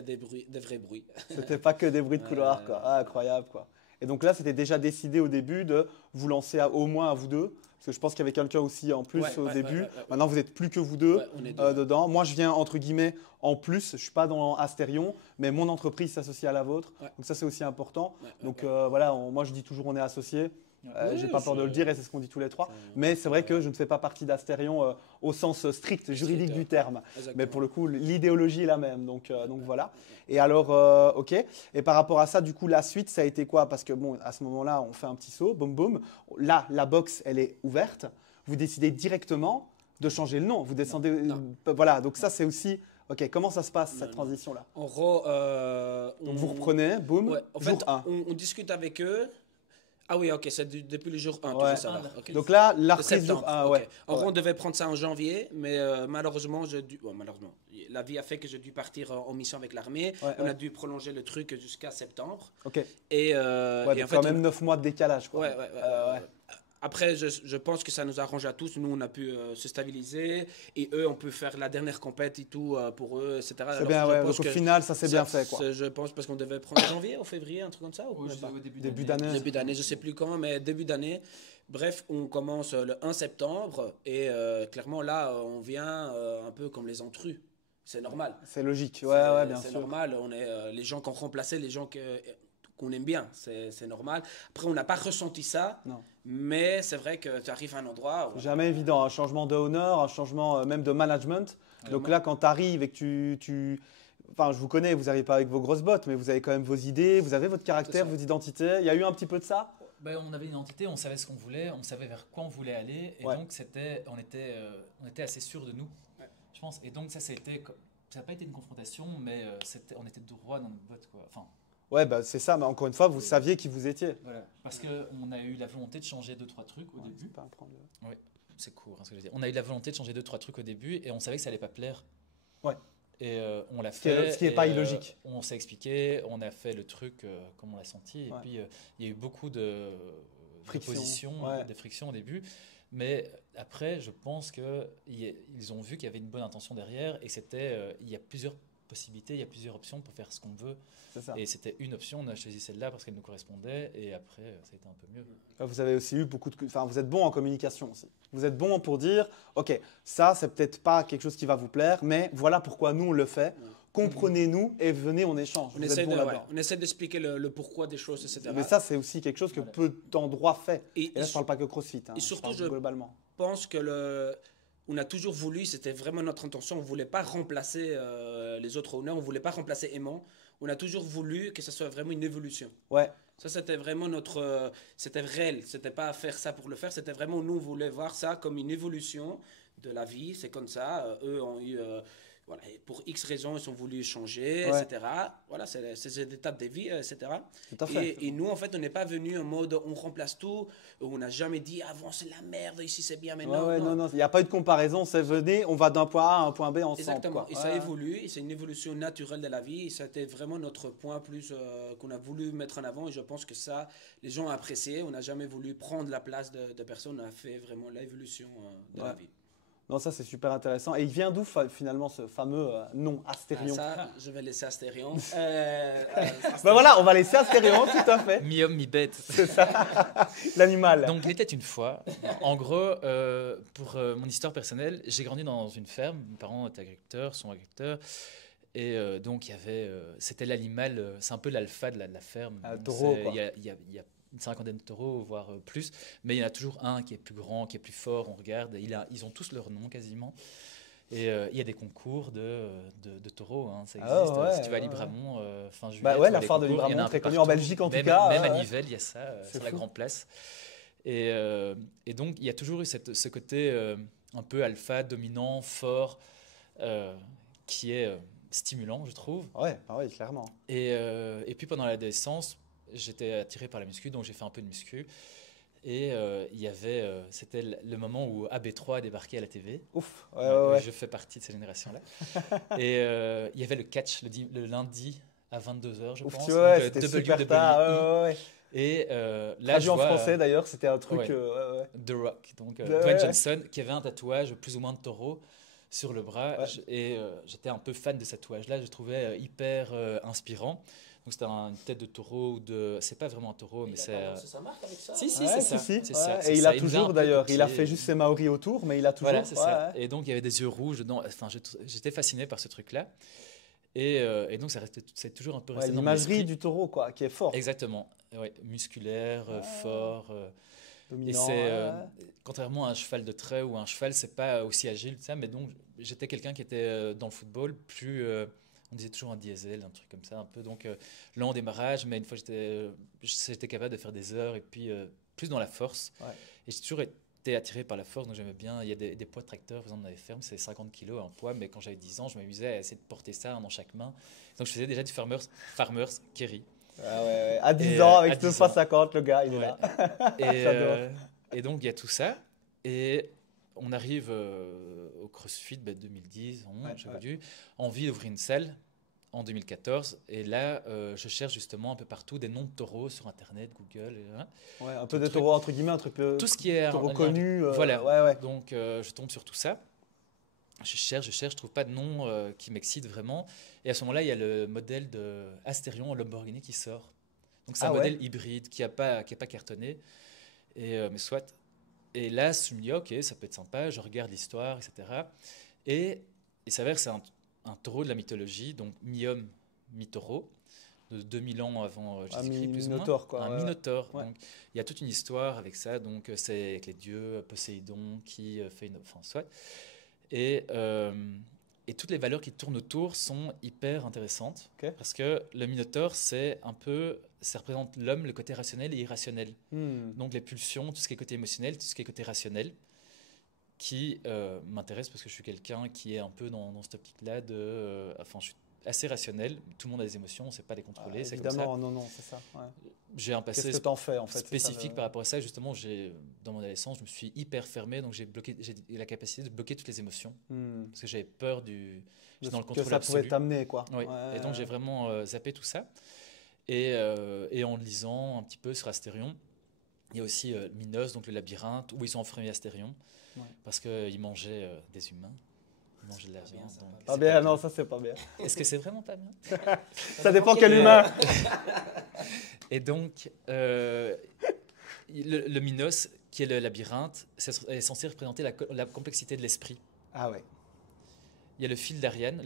des vrais bruits. C'était pas que des bruits de couloir quoi. Ah, incroyable quoi. Et donc là, c'était déjà décidé au début de vous lancer au moins à vous deux. Parce que je pense qu'il y avait quelqu'un aussi en plus au début. Maintenant, vous n'êtes plus que vous deux, dedans. Moi, je viens entre guillemets en plus. Je ne suis pas dans Asterion, mais mon entreprise s'associe à la vôtre. Donc ça, c'est aussi important. Donc voilà, moi, je dis toujours on est associés. J'ai pas peur de le dire et c'est ce qu'on dit tous les trois. Mais c'est vrai que je ne fais pas partie d'Asterion au sens strict juridique du terme. Exactement. Mais pour le coup, l'idéologie est la même. Donc voilà. Et alors, OK. Et par rapport à ça, du coup, la suite, ça a été quoi? Parce que bon, à ce moment-là, on fait un petit saut, boum boum. Là, la box, elle est ouverte. Vous décidez directement de changer le nom. Vous descendez. Voilà. Donc ça, c'est aussi. OK. Comment ça se passe cette transition-là? En gros, donc vous reprenez, boum. En fait, on discute avec eux. Ah oui, ok, c'est depuis le jour 1, Ouais. toujours ça va. Ok. Donc là, la De reprise septembre. Ah ok. ouais. En gros, Ouais. on devait prendre ça en janvier, mais malheureusement, malheureusement, la vie a fait que j'ai dû partir en mission avec l'armée. Ouais, On ouais. a dû prolonger le truc jusqu'à septembre. Ok. Et, Ouais, et donc en fait, quand même 9 mois de décalage, quoi. ouais, ouais, Ouais. après, je pense que ça nous arrange à tous. Nous, on a pu se stabiliser et eux, on peut faire la dernière compète et tout pour eux, etc. C'est Alors bien, que je ouais. pense Donc au que final, ça s'est bien fait, quoi. Je pense parce qu'on devait prendre en janvier, au février, un truc comme ça. Ou Ou même pas au début Début d'année. d'année. Début d'année, je sais plus quand, mais début d'année. Bref, on commence le 1 septembre et clairement là, on vient un peu comme les intrus. C'est normal. C'est logique. Ouais, bien C'est sûr. normal. On est les gens qui ont remplacé les gens qu'on aime bien. C'est normal. Après, on n'a pas ressenti ça, Non. mais c'est vrai que tu arrives à un endroit. C'est jamais évident. Un changement de honneur, un changement même de management. Donc là, quand tu arrives et que Enfin, je vous connais, vous n'arrivez pas avec vos grosses bottes, mais vous avez quand même vos idées, vous avez votre caractère, ça. votre identité. Il y a eu un petit peu de ça? Ben, on avait une identité, on savait ce qu'on voulait, on savait vers quoi on voulait aller, et Ouais. donc on était assez sûr de nous, je pense. Et donc ça n'a pas été une confrontation, mais on était droit dans notre botte, quoi. Enfin, Ouais, bah, c'est ça, mais encore une fois, vous saviez qui vous étiez. voilà. Parce qu'on a eu la volonté de changer 2-3 trucs au Ouais, début. c'est pas un problème. C'est court, hein, ce que je veux dire. On a eu la volonté de changer 2-3 trucs au début, et on savait que ça allait pas plaire. Ouais. Et on l'a Ce qui est- fait. ce qui est et, pas illogique. On s'est expliqué, on a fait le truc comme on l'a senti. Et Ouais. puis, il y a eu beaucoup de Friction, d'opposition, ouais. de friction au début. Mais après, je pense qu'ils ont vu qu'il y avait une bonne intention derrière et il y a plusieurs possibilités, il y a plusieurs options pour faire ce qu'on veut. C'est ça. Et c'était une option, on a choisi celle-là parce qu'elle nous correspondait et après, ça a été un peu mieux. Vous avez aussi eu enfin, vous êtes bon en communication aussi. Vous êtes bon pour dire, ok, ça, c'est peut-être pas quelque chose qui va vous plaire, mais voilà pourquoi nous on le fait. Comprenez-nous et venez, on échange. On Vous essaie êtes bon là-dedans. on essaie d'expliquer le pourquoi des choses, etc. Mais ça, c'est aussi quelque chose que Voilà. peu d'endroits fait. Et- Et là, je parle pas que CrossFit. Hein, et surtout, je parle je- globalement. pense que on a toujours voulu, c'était vraiment notre intention, on ne voulait pas remplacer les autres honneurs, on ne voulait pas remplacer Aimant. On a toujours voulu que ça soit vraiment une évolution. Ouais. Ça, c'était vraiment c'était réel. C'était pas faire ça pour le faire, c'était vraiment, nous, on voulait voir ça comme une évolution de la vie. C'est comme ça. Eux ont eu, voilà, et pour X raisons, ils ont voulu changer, Ouais. etc. Voilà, c'est des étapes de vie, etc. Tout à fait. Et nous, en fait, on n'est pas venu en mode on remplace tout. On n'a jamais dit avant c'est la merde, ici c'est bien, mais Non. Il n'y a pas eu de comparaison. C'est venez, on va d'un point A à un point B ensemble. Exactement. Quoi. Et ça Ouais. évolue, et c'est une évolution naturelle de la vie. Et c'était vraiment notre point plus qu'on a voulu mettre en avant. Et je pense que ça, les gens ont apprécié. On n'a jamais voulu prendre la place de personne. On a fait vraiment l'évolution de la vie. Non, ça c'est super intéressant. Et il vient d'où finalement ce fameux nom Astérion? Ça, je vais laisser Astérion. Ben voilà, on va laisser Astérion, tout à fait. Mi-homme, mi-bête. C'est ça, l'animal. Donc, il était une fois. En gros, pour mon histoire personnelle, j'ai grandi dans une ferme. Mes parents étaient agriculteurs, sont agriculteurs. Et donc, c'était l'animal, c'est un peu l'alpha de la ferme. Un Donc, taureau, quoi. Il y a une cinquantaine de taureaux, voire plus. Mais il y en a toujours un qui est plus grand, qui est plus fort. On regarde. Ils ont tous leur nom quasiment. Et il y a des concours de taureaux, hein, ça existe. Ah ouais, Si tu vas à ouais. Libramont, fin juillet, Bah tu ouais, vois la les foire de concours, il y en a Libramont, un très peu connue en partout. Belgique en tout Même cas. Même ouais. à Nivelles, il y a ça, C'est sur la fou. Grande Place. Et donc, il y a toujours eu ce côté un peu alpha, dominant, fort, qui est stimulant, je trouve. Ouais, bah ouais, clairement. Et puis pendant l'adolescence, j'étais attiré par la muscu, donc j'ai fait un peu de muscu. Et c'était le moment où AB3 a débarqué à la TV. Ouf, ouais. Je fais partie de cette génération-là. Et il y avait le catch le lundi à 22h, je Ouf, pense. tu vois, Donc, c'était WWE. super tard. Ouais. Et là, Traduit je en vois français d'ailleurs, c'était un truc. ouais. Ouais. The Rock, donc Ouais, Dwayne ouais. Johnson, qui avait un tatouage plus ou moins de taureau sur le bras. Ouais. J'étais un peu fan de ce tatouage-là, je le trouvais hyper inspirant. Donc c'était une tête de taureau ou de. C'est pas vraiment un taureau, mais c'est. sa marque avec ça. Si, Ouais, c'est ça. si. C'est Ouais. ça, Et c'est il ça. a Il nous a toujours un peu d'ailleurs, il a copié. fait juste ses maoris autour, mais il a toujours. Voilà, c'est ça. Ouais. Et donc il y avait des yeux rouges dedans. Enfin, j'étais fasciné par ce truc-là. Et donc c'est toujours un peu Ouais, resté dans mon l'imagerie esprit. du taureau, quoi, qui est fort. Exactement. Ouais, musculaire, fort. Et Dominant. c'est ouais. contrairement à un cheval de trait ou un cheval, c'est pas aussi agile, ça. Mais donc j'étais quelqu'un qui était dans le football plus. On disait toujours un diesel, un truc comme ça, un peu. Donc lent au démarrage, mais une fois j'étais capable de faire des heures et puis plus dans la force. Ouais. Et j'ai toujours été attiré par la force, donc j'aimais bien. Il y a des poids de tracteur, par exemple, dans les fermes, c'est 50 kilos un poids, mais quand j'avais 10 ans, je m'amusais à essayer de porter ça dans chaque main. Donc je faisais déjà du farmers carry. Ah ouais. À 10 Et, ans, avec à ce 10 ans. 50, le gars, il est Ouais. là. Et, J'adore. et donc, il y a tout ça. Et on arrive au CrossFit 2010, Ouais, j'aurais ouais. dû, envie d'ouvrir une salle en 2014. Et là, je cherche justement un peu partout des noms de taureaux sur Internet, Google. Ouais, un peu Tout de truc. taureau, entre guillemets, un truc Tout ce qui est taureau un lien. connu. Voilà. Ouais, ouais. Donc, je tombe sur tout ça. Je cherche, je trouve pas de nom qui m'excite vraiment. Et à ce moment-là, il y a le modèle de Asterion Lamborghini qui sort. Donc, c'est un Ah ouais. modèle hybride qui a pas cartonné. Mais soit. Et là, je me dis, ok, ça peut être sympa, je regarde l'histoire, etc. Et il s'avère que c'est un taureau de la mythologie, donc mi-homme, mi-taureau, de 2000 ans avant Un Jésus-Christ, plus ou moins. minotaure, quoi. Un Ouais, ouais. minotaure. Ouais. Donc, il y a toute une histoire avec ça. Donc, c'est avec les dieux, Poséidon qui fait une. Enfin, soit. Et, euh, et toutes les valeurs qui tournent autour sont hyper intéressantes. Ok. Parce que le minotaure, c'est un peu. Ça représente l'homme, le côté rationnel et irrationnel. Hmm. Donc les pulsions, tout ce qui est côté émotionnel, tout ce qui est côté rationnel, qui m'intéresse parce que je suis quelqu'un qui est un peu dans cette optique-là de... enfin, je suis assez rationnel, tout le monde a des émotions, on ne sait pas les contrôler, c'est comme ça. Évidemment, non, c'est ça. Ouais. J'ai un Qu'est-ce passé que t'en fais, en fait? C'est ça, spécifique par rapport à ça, justement, dans mon adolescence, je me suis hyper fermé, donc j'ai la capacité de bloquer toutes les émotions, Hmm. parce que j'avais peur du... J'étais dans le Que contrôle ça pouvait absolu. t'amener, quoi. Oui. Ouais. Et donc j'ai vraiment zappé tout ça. Et en lisant un petit peu sur Astérion, il y a aussi Minos, donc le labyrinthe, où ils ont enfermé Astérion, Ouais. parce qu'ils mangeaient des humains. Ils mangeaient de la pas bien, viande. ça, donc pas Pas c'est bien, pas non, ça c'est pas bien. Est-ce que c'est vraiment pas bien? Ça dépend quel humain. Et donc, le Minos, qui est le labyrinthe, est censé représenter la complexité de l'esprit. Ah ouais. Il y a le fil d'Ariane,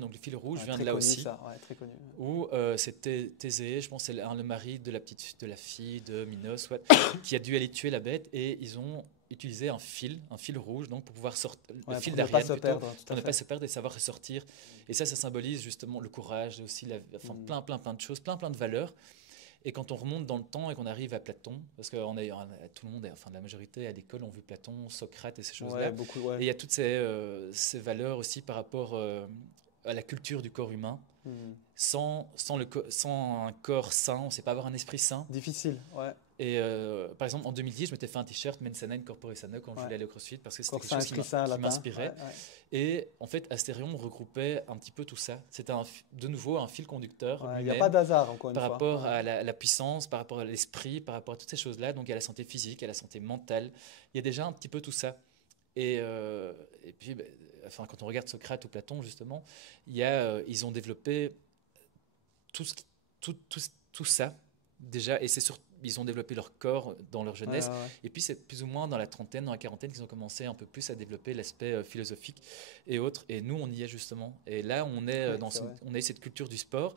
donc le fil rouge Ouais, vient très de là connu, aussi. ça. Ouais, très connu. Où c'est Thésée, je pense que c'est le mari de la fille de Minos, ouais, qui a dû aller tuer la bête, et ils ont utilisé un fil rouge, donc pour pouvoir sortir, Ouais, le fil pour ne pas d'Ariane se plutôt, perdre, tout pour à ne fait. pas se perdre et savoir ressortir. Et ça symbolise justement le courage, et aussi enfin, plein de choses, plein de valeurs. Et quand on remonte dans le temps et qu'on arrive à Platon, parce que tout le monde, enfin la majorité à l'école ont vu Platon, Socrate et ces choses-là, Ouais, beaucoup, ouais. et il y a toutes ces valeurs aussi par rapport à la culture du corps humain. Hmm. Sans un corps sain, on ne sait pas avoir un esprit sain. Difficile, ouais. Et par exemple, en 2010, je m'étais fait un t-shirt Mens sana in corpore sano quand je voulais aller au CrossFit parce que c'était Corps quelque sain, chose esprit sain, qui latin. m'inspirait. Ouais, ouais. Et en fait, Astérion regroupait un petit peu tout ça. C'était de nouveau un fil conducteur Ouais, il n'y a lui-même pas d'hasard, encore une par fois. rapport Ouais. à la puissance, par rapport à l'esprit, par rapport à toutes ces choses-là. Donc, il y a la santé physique, il y a la santé mentale. Il y a déjà un petit peu tout ça. Et puis, enfin, quand on regarde Socrate ou Platon, justement, ils ont développé tout, tout ça déjà. Et ils ont développé leur corps dans leur jeunesse. Ouais, ouais. Et puis, c'est plus ou moins dans la trentaine, dans la quarantaine qu'ils ont commencé un peu plus à développer l'aspect philosophique et autres. Et nous, on y est justement. Et là, on est on a cette culture du sport.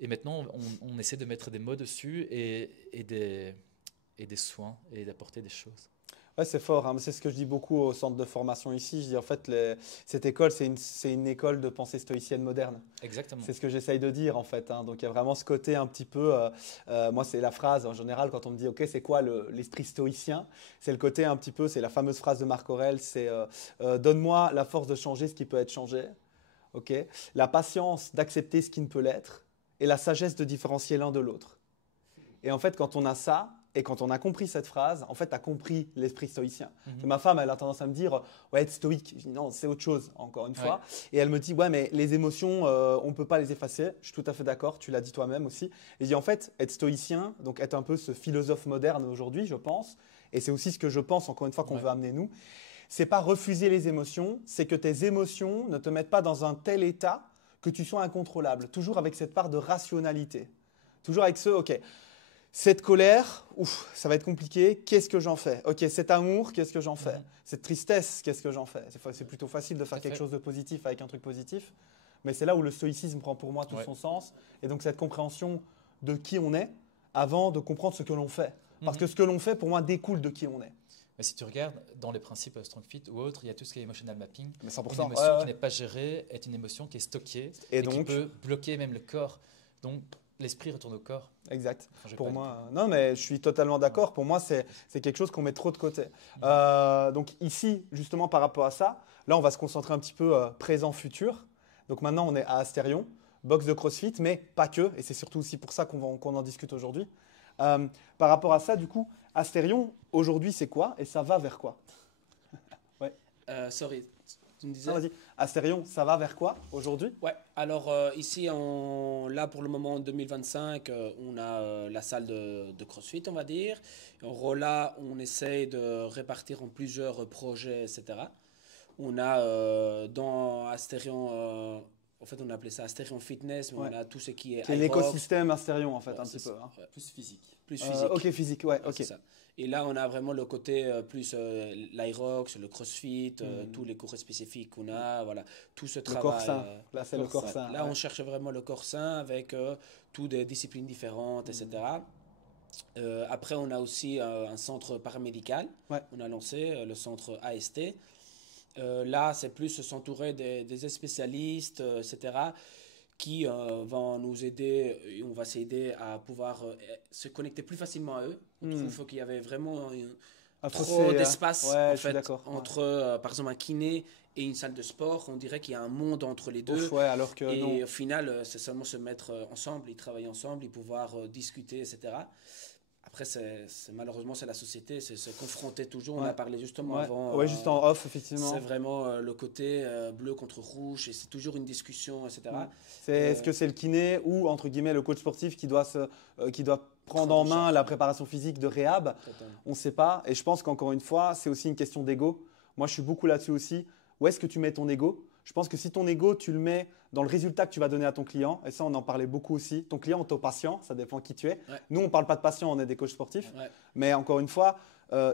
Et maintenant, on essaie de mettre des mots dessus et des soins et d'apporter des choses. Ouais, c'est fort, hein. C'est ce que je dis beaucoup au centre de formation ici. Je dis en fait, cette école, c'est une école de pensée stoïcienne moderne. Exactement. C'est ce que j'essaye de dire en fait, hein. Donc il y a vraiment ce côté un petit peu, moi c'est la phrase en général quand on me dit ok c'est quoi l'esprit stoïcien, c'est le côté un petit peu, c'est la fameuse phrase de Marc Aurèle, c'est donne-moi la force de changer ce qui peut être changé, ok, la patience d'accepter ce qui ne peut l'être et la sagesse de différencier l'un de l'autre. Et en fait quand on a ça, et quand on a compris cette phrase, en fait, tu as compris l'esprit stoïcien. Ma femme, elle a tendance à me dire « Ouais, être stoïque. » Je dis « Non, c'est autre chose, encore une fois. » Et elle me dit « Ouais, mais les émotions, on ne peut pas les effacer. » Je suis tout à fait d'accord, tu l'as dit toi-même aussi. Et je dis « En fait, être stoïcien, donc être un peu ce philosophe moderne aujourd'hui, je pense, et c'est aussi ce que je pense, encore une fois, qu'on veut amener nous, c'est pas refuser les émotions, c'est que tes émotions ne te mettent pas dans un tel état que tu sois incontrôlable. Toujours avec cette part de rationalité. Toujours avec ce « Ok. » Cette colère, ouf, ça va être compliqué. Qu'est-ce que j'en fais? Ok, cet amour, qu'est-ce que j'en fais? Cette tristesse, qu'est-ce que j'en fais? C'est plutôt facile de faire quelque chose de positif avec un truc positif. Mais c'est là où le stoïcisme prend pour moi tout son sens. Et donc cette compréhension de qui on est avant de comprendre ce que l'on fait. Parce que ce que l'on fait, pour moi, découle de qui on est. Mais si tu regardes dans les principes StrongFit ou autres, il y a tout ce qui est emotional mapping. Mais 100%, une émotion qui n'est pas gérée est une émotion qui est stockée et donc, qui peut bloquer même le corps. Donc l'esprit retourne au corps. Exact. Enfin, pour moi, non, mais je suis totalement d'accord. Pour moi, c'est quelque chose qu'on met trop de côté. Donc ici, justement, par rapport à ça, là, on va se concentrer un petit peu présent-futur. Donc maintenant, on est à Astérion. box de CrossFit, mais pas que. Et c'est surtout aussi pour ça qu'on en discute aujourd'hui. Par rapport à ça, du coup, Astérion, aujourd'hui, c'est quoi et ça va vers quoi? Ouais. Sorry, tu me disais? Vas-y. Astérion, ça va vers quoi aujourd'hui? Ouais, alors ici, là pour le moment en 2025, on a la salle de CrossFit, on va dire. Là, on essaye de répartir en plusieurs projets, etc. On a dans Astérion, en fait, on appelait ça Astérion Fitness, mais Ouais. on a tout ce qui est Qui est iRox. l'écosystème Astérion, en fait, Ouais, un c'est petit peu. ça. Hein. Ouais. Plus physique. Plus physique. Ok, physique, ouais, Ouais, ok. c'est ça. Et là, on a vraiment le côté plus l'Irox, le CrossFit, tous les cours spécifiques qu'on a, voilà, tout ce Le travail. corps sain. Là, c'est le corps corps sain. Là, ouais. on cherche vraiment le corps sain avec toutes des disciplines différentes, etc. Après, on a aussi un centre paramédical. Ouais. On a lancé le centre AST. Là, c'est plus s'entourer des spécialistes, etc., qui vont nous aider et on va s'aider à pouvoir se connecter plus facilement à eux. On trouve qu'il y avait vraiment trop d'espace ouais, en je suis fait, d'accord. entre, par exemple, un kiné et une salle de sport. On dirait qu'il y a un monde entre les deux. Ouf, ouais, alors que Et non. au final, c'est seulement se mettre ensemble, ils travaillent ensemble, ils pouvoir discuter, etc. Après, malheureusement, c'est la société, c'est se confronter toujours. On Ouais. a parlé justement Ouais, avant. ouais, juste en off, effectivement. C'est vraiment le côté bleu contre rouge et c'est toujours une discussion, etc. Est-ce que c'est le kiné ou, entre guillemets, le coach sportif qui doit prendre en main la préparation physique de réhab? Totalement. On ne sait pas. Et je pense qu'encore une fois, c'est aussi une question d'ego. Moi, je suis beaucoup là-dessus aussi. Où est-ce que tu mets ton ego? Je pense que si ton ego, tu le mets dans le résultat que tu vas donner à ton client, et ça, on en parlait beaucoup aussi, ton client ou ton patient, ça dépend qui tu es. Ouais. Nous, on ne parle pas de patient, on est des coachs sportifs. Ouais. Mais encore une fois,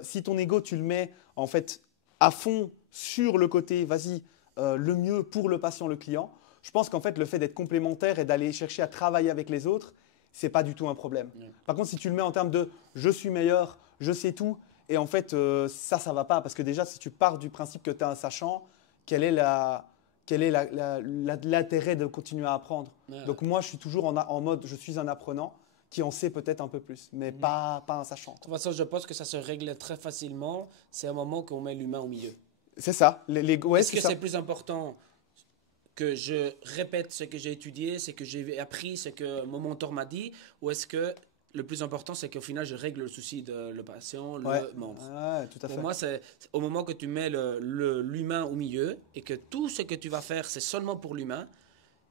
si ton ego, tu le mets en fait à fond sur le côté, vas-y, le mieux pour le patient, le client, je pense qu'en fait, le fait d'être complémentaire et d'aller chercher à travailler avec les autres, c'est pas du tout un problème. Par contre, si tu le mets en termes de je suis meilleur, je sais tout, et en fait, ça va pas. Parce que déjà, si tu pars du principe que tu es un sachant, quel est l'intérêt de continuer à apprendre? Ouais. Donc moi, je suis toujours en mode je suis un apprenant qui en sait peut-être un peu plus, mais pas un sachant. De toute façon, je pense que ça se règle très facilement. C'est un moment qu'on met l'humain au milieu. C'est ça. Ouais, Est-ce que ça. c'est plus important que je répète ce que j'ai étudié, ce que j'ai appris, ce que mon mentor m'a dit, ou est-ce que le plus important, c'est qu'au final, je règle le souci de le patient, le membre. Ouais, tout à fait. Pour moi, c'est au moment que tu mets l'humain au milieu et que tout ce que tu vas faire, c'est seulement pour l'humain.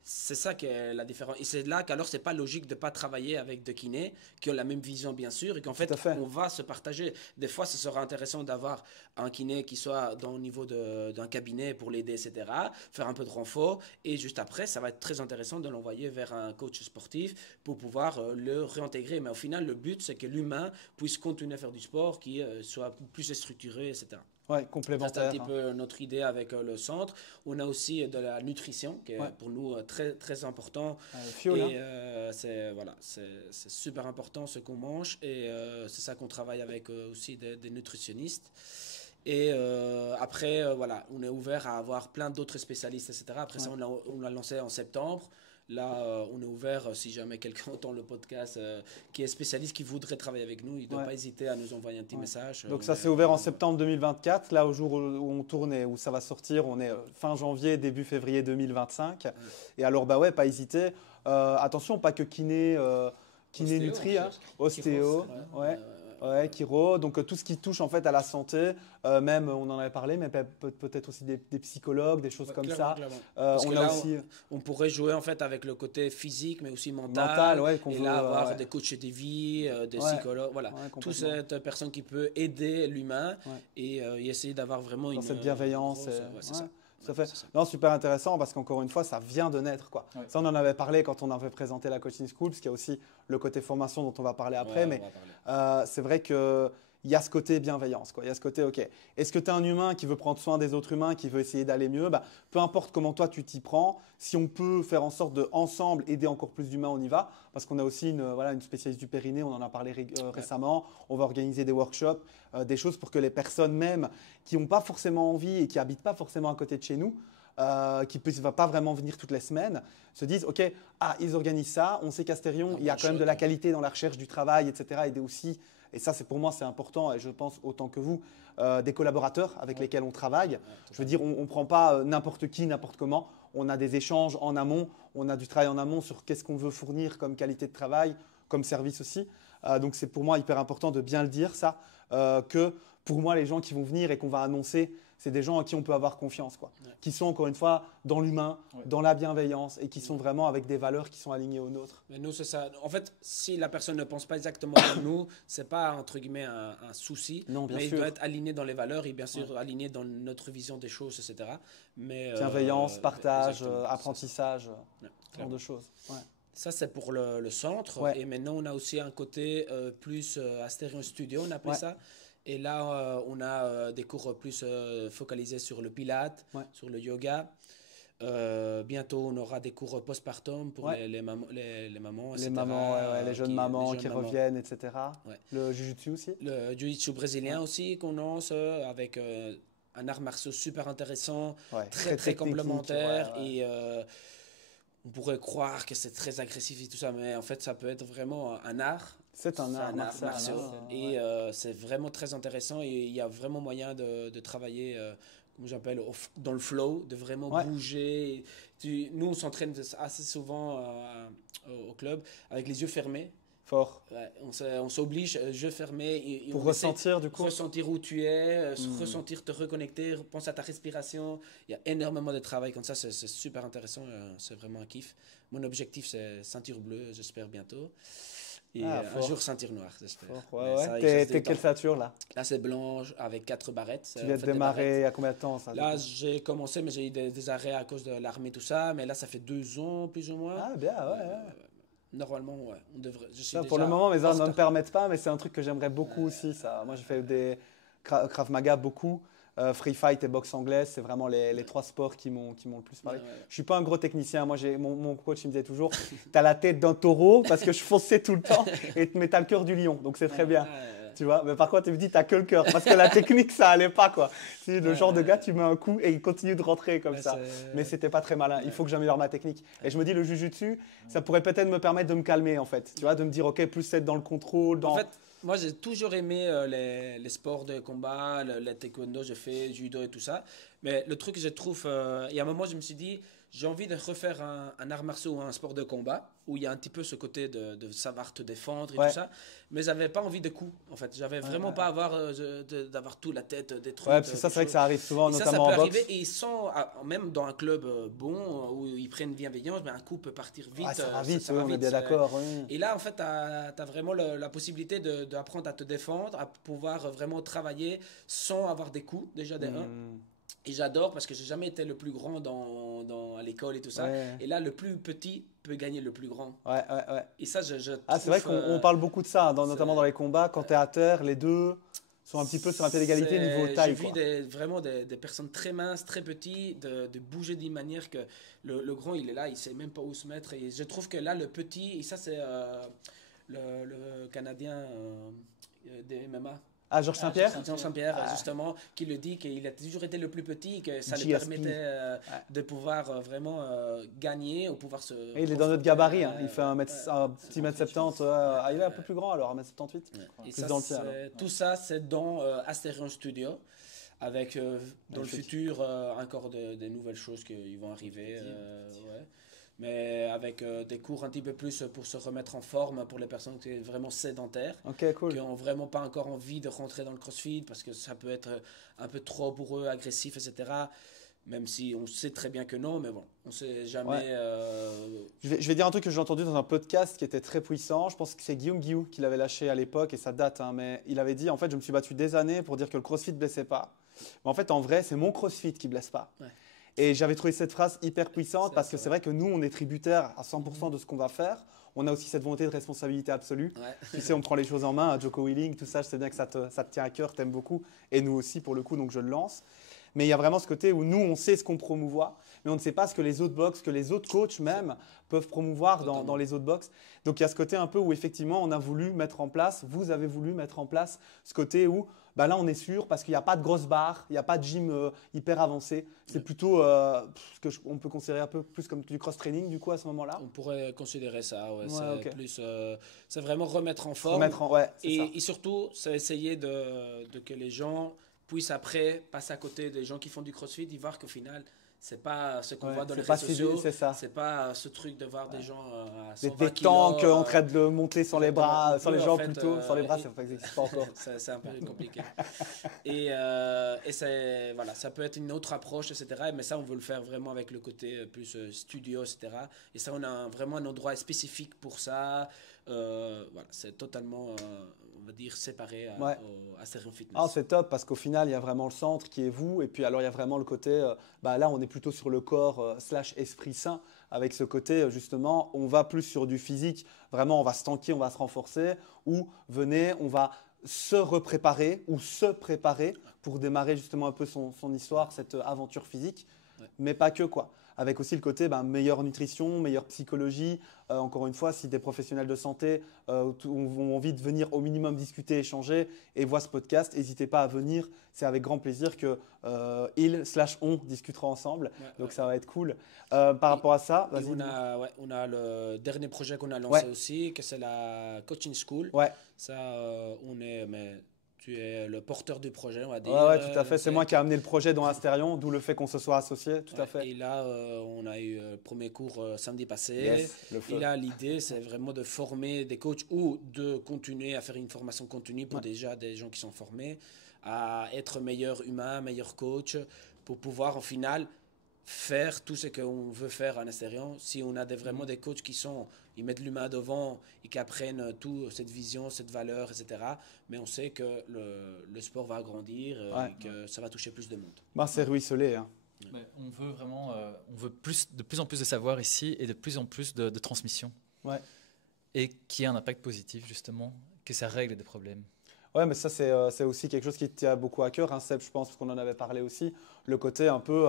C'est ça qui est la différence. Et c'est là qu'alors, c'est pas logique de ne pas travailler avec des kinés qui ont la même vision, bien sûr, et qu'en fait, on va se partager. Des fois, ce sera intéressant d'avoir un kiné qui soit au niveau d'un cabinet pour l'aider, etc., faire un peu de renfort. Et juste après, ça va être très intéressant de l'envoyer vers un coach sportif pour pouvoir le réintégrer. Mais au final, le but, c'est que l'humain puisse continuer à faire du sport, qui soit plus structuré, etc. Ouais, complémentaire. C'est un petit peu notre idée avec le centre. On a aussi de la nutrition qui est pour nous très, très important. Et c'est super important ce qu'on mange et c'est ça qu'on travaille avec aussi des nutritionnistes. Et après, voilà, on est ouvert à avoir plein d'autres spécialistes, etc. Après ça, on l'a lancé en septembre. Là, on est ouvert, si jamais quelqu'un entend le podcast qui est spécialiste, qui voudrait travailler avec nous, il ne doit pas hésiter à nous envoyer un petit message. Donc ça, c'est ouvert en septembre 2024. Là, au jour où on tourne et où ça va sortir, on est fin janvier, début février 2025. Et alors, bah ouais, pas hésiter. Attention, pas que kiné nutri, ostéo, chiro, donc tout ce qui touche en fait à la santé, même on en avait parlé, mais peut-être aussi des psychologues, des choses comme ça. Parce que là, on pourrait jouer en fait avec le côté physique, mais aussi mental et là avoir des coachs de vie, des psychologues, voilà, toute cette personne qui peut aider l'humain et essayer d'avoir vraiment cette bienveillance. C'est ça. Ça fait. Non, super intéressant parce qu'encore une fois, ça vient de naître, quoi. Ouais. Ça, on en avait parlé quand on avait présenté la Coaching School, parce qu'il y a aussi le côté formation dont on va parler après. Mais c'est vrai qu'il y a ce côté bienveillance, quoi. Il y a ce côté, OK, est-ce que tu es un humain qui veut prendre soin des autres humains, qui veut essayer d'aller mieux? Peu importe comment toi tu t'y prends, si on peut faire en sorte de ensemble aider encore plus d'humains, on y va. Parce qu'on a aussi une spécialiste du périnée, on en a parlé récemment. On va organiser des workshops, des choses pour que les personnes même qui n'ont pas forcément envie et qui n'habitent pas forcément à côté de chez nous, qui ne va pas vraiment venir toutes les semaines, se disent OK, ils organisent ça, on sait qu'Astérion, il y a quand même de la qualité dans la recherche du travail, etc. Aider aussi, et ça pour moi c'est important, et je pense autant que vous, des collaborateurs avec lesquels on travaille. Je veux dire, on ne prend pas n'importe qui, n'importe comment. On a des échanges en amont, on a du travail en amont sur qu'est-ce qu'on veut fournir comme qualité de travail, comme service aussi. Donc c'est pour moi hyper important de bien le dire ça, que pour moi les gens qui vont venir et qu'on va annoncer, c'est des gens en qui on peut avoir confiance, quoi. Qui sont encore une fois dans l'humain, dans la bienveillance et qui sont vraiment avec des valeurs qui sont alignées aux nôtres. Mais nous, c'est ça. En fait, si la personne ne pense pas exactement comme nous, c'est pas entre guillemets un souci. Non, bien mais sûr. il doit être aligné dans les valeurs et bien sûr aligné dans notre vision des choses, etc. Mais, bienveillance, partage, exactement, apprentissage, ce genre de choses. Ouais. Ça, c'est pour le centre. Ouais. Et maintenant, on a aussi un côté plus Asterion Studio, on appelle ça. Et là, on a des cours plus focalisés sur le pilate, sur le yoga. Bientôt, on aura des cours postpartum pour les mamans, etc. Les mamans, les jeunes mamans qui reviennent, etc. Le jiu-jitsu aussi. Le jiu-jitsu brésilien aussi qu'on lance avec un art martial super intéressant, très complémentaire. Et on pourrait croire que c'est très agressif et tout ça, mais en fait, ça peut être vraiment un art. C'est un art martial. Et c'est vraiment très intéressant et il y a vraiment moyen de travailler, comme j'appelle, dans le flow, de vraiment bouger. Nous, on s'entraîne assez souvent au club avec les yeux fermés. Fort. On s'oblige, yeux fermés. Et pour ressentir du coup. Ressentir où tu es, ressentir, te reconnecter, pense à ta respiration. Il y a énormément de travail comme ça, c'est super intéressant, c'est vraiment un kiff. Mon objectif, c'est ceinture bleue, j'espère bientôt. Et un jour ceinture noire, j'espère. T'es quelle ceinture là? Là, c'est blanche avec 4 barrettes. Tu viens de démarrer il y a combien de temps ça? Là, j'ai commencé, mais j'ai eu des arrêts à cause de l'armée, tout ça. Mais là, ça fait 2 ans, plus ou moins. Ah, bien, Normalement, on devrait. Pour le moment, mes armes ne me permettent pas, mais c'est un truc que j'aimerais beaucoup aussi. Ça. Moi, j'ai fait des Krav Maga beaucoup. Free fight et boxe anglaise, c'est vraiment les 3 sports qui m'ont le plus parlé. Je suis pas un gros technicien. Moi, mon coach il me disait toujours, tu as la tête d'un taureau parce que je fonçais tout le temps mais tu as le cœur du lion, donc c'est très bien. Tu vois, mais par contre, il me dit, tu n'as que le cœur parce que la technique, ça allait pas, quoi. C'est le genre de gars, tu mets un coup et il continue de rentrer comme ça. Mais c'était pas très malin. Il faut que j'améliore ma technique. Et je me dis, le jujutsu, ça pourrait peut-être me permettre de me calmer, en fait. Tu vois, de me dire, ok, plus être dans le contrôle. En fait, moi, j'ai toujours aimé les sports de combat, le taekwondo, j'ai fait judo et tout ça. Mais le truc que je trouve, il y a un moment, je me suis dit, j'ai envie de refaire un art martial ou un sport de combat où il y a un petit peu ce côté de savoir te défendre et tout ça. Mais j'avais pas envie de coups, en fait. J'avais vraiment pas d'avoir tout la tête, des trucs. Ouais, parce que ça, c'est vrai que ça arrive souvent, et notamment ça peut en boxe. Arriver, et même dans un club bon, où ils prennent bienveillance, mais un coup peut partir vite. Ça va vite, on est bien d'accord. Et là, en fait, tu as vraiment la possibilité d'apprendre à te défendre, à pouvoir vraiment travailler sans avoir des coups, déjà des 1. Et j'adore parce que j'ai jamais été le plus grand à l'école et tout ça. Et là, le plus petit peut gagner le plus grand. Et ça, je trouve, c'est vrai qu'on parle beaucoup de ça, notamment dans les combats. Quand tu es à terre, les deux sont un petit peu sur un pied d'égalité niveau taille. J'ai vu vraiment des personnes très minces, très petits, de bouger d'une manière que le grand, il est là, il sait même pas où se mettre. Et je trouve que là, le petit, et ça, c'est le Canadien des MMA. Ah, Georges Saint-Pierre justement, qui le dit qu'il a toujours été le plus petit, que ça lui permettait de pouvoir vraiment gagner ou pouvoir se... Et il est dans notre gabarit, il fait un petit mètre 70, il est un peu plus grand alors, 1m78. Et ça, tout ça, c'est dans Asterion Studio, avec dans le futur encore des nouvelles choses qui vont arriver. Mais avec des cours un petit peu plus pour se remettre en forme pour les personnes qui sont vraiment sédentaires, qui n'ont vraiment pas encore envie de rentrer dans le crossfit parce que ça peut être un peu trop pour eux, agressif, etc. Même si on sait très bien que non, mais bon, on ne sait jamais. Je vais dire un truc que j'ai entendu dans un podcast qui était très puissant. Je pense que c'est Guillaume Guillou qui l'avait lâché à l'époque et ça date, mais il avait dit en fait, je me suis battu des années pour dire que le crossfit ne blessait pas. Mais en fait, en vrai, c'est mon crossfit qui ne blesse pas. Et j'avais trouvé cette phrase hyper puissante parce que c'est vrai que nous, on est tributaire à 100% de ce qu'on va faire. On a aussi cette volonté de responsabilité absolue. Tu sais, on prend les choses en main, Jocko Willing, tout ça, je sais bien que ça te tient à cœur, t'aimes beaucoup. Et nous aussi, pour le coup, donc je le lance. Mais il y a vraiment ce côté où nous, on sait ce qu'on promouvoit, mais on ne sait pas ce que les autres box, que les autres coachs même peuvent promouvoir dans les autres box. Donc il y a ce côté un peu où effectivement, on a voulu mettre en place, vous avez voulu mettre en place ce côté où là, on est sûr parce qu'il n'y a pas de grosse barre, il n'y a pas de gym hyper avancé. C'est plutôt ce qu'on peut considérer un peu plus comme du cross-training du coup à ce moment-là. On pourrait considérer ça, c'est vraiment remettre en forme. Et surtout, c'est essayer de que les gens puissent après passer à côté des gens qui font du CrossFit, ils voient qu'au final, c'est pas ce qu'on voit dans les pas réseaux sociaux. c'est ça. C'est pas ce truc de voir des gens à 120 des kilos. tanks en train de le monter sur les bras, sur les jambes en fait, plutôt. Sur les bras, ça n'existe pas encore. C'est un peu compliqué. Et voilà, ça peut être une autre approche, etc. Mais ça, on veut le faire vraiment avec le côté plus studio, etc. Et ça, on a vraiment un endroit spécifique pour ça. Voilà, c'est totalement, on va dire, séparé à Asterion Fitness. Ah, c'est top parce qu'au final, il y a vraiment le centre qui est vous. Et puis, alors, il y a vraiment le côté, là, on est plutôt sur le corps / esprit sain. Avec ce côté, justement, on va plus sur du physique. Vraiment, on va se tanker, on va se renforcer. Ou venez, on va se repréparer ou se préparer pour démarrer justement un peu son histoire, cette aventure physique. Mais pas que, quoi. Avec aussi le côté meilleure nutrition, meilleure psychologie. Encore une fois, si des professionnels de santé ont envie de venir au minimum discuter, échanger et voient ce podcast, n'hésitez pas à venir. C'est avec grand plaisir que on discutera ensemble. Donc ça va être cool. Par rapport à ça, vas-y. On a le dernier projet qu'on a lancé aussi, que c'est la coaching school. Ouais. Ça, tu es le porteur du projet, on va dire. Ouais, tout à fait. C'est moi qui ai amené le projet dans Asterion, d'où le fait qu'on se soit associés. Tout à fait. Et là, on a eu le premier cours samedi passé. Yes, et là, l'idée, c'est vraiment de former des coachs ou de continuer à faire une formation continue pour déjà des gens qui sont formés à être meilleurs humains, meilleurs coachs, pour pouvoir, au final, faire tout ce qu'on veut faire en Asterion. Si on a vraiment des coachs ils mettent l'humain devant et qui apprennent toute cette vision, cette valeur, etc. Mais on sait que le sport va grandir et que ça va toucher plus de monde. C'est ruisselé. Hein. On veut vraiment, de plus en plus de savoir ici et de plus en plus de transmission. Et qui ait un impact positif, justement, que ça règle des problèmes. Ouais, mais ça, c'est aussi quelque chose qui te tient beaucoup à cœur, hein, Seb, je pense, parce qu'on en avait parlé aussi. Le côté un peu,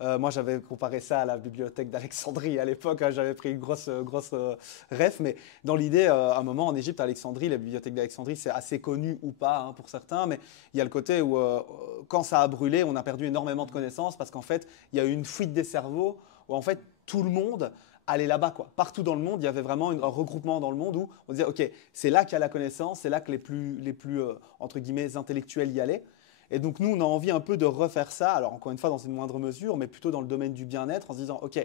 moi, j'avais comparé ça à la bibliothèque d'Alexandrie à l'époque. Hein, j'avais pris une grosse ref, mais dans l'idée, à un moment en Égypte, Alexandrie, la bibliothèque d'Alexandrie, c'est assez connu ou pas pour certains, mais il y a le côté où, quand ça a brûlé, on a perdu énormément de connaissances parce qu'en fait, il y a eu une fuite des cerveaux où en fait, tout le monde aller là-bas, quoi. Partout dans le monde, il y avait vraiment un regroupement dans le monde où on disait, ok, c'est là qu'il y a la connaissance, c'est là que les plus entre guillemets, intellectuels y allaient. Et donc, nous, on a envie un peu de refaire ça, alors encore une fois, dans une moindre mesure, mais plutôt dans le domaine du bien-être, en se disant, ok,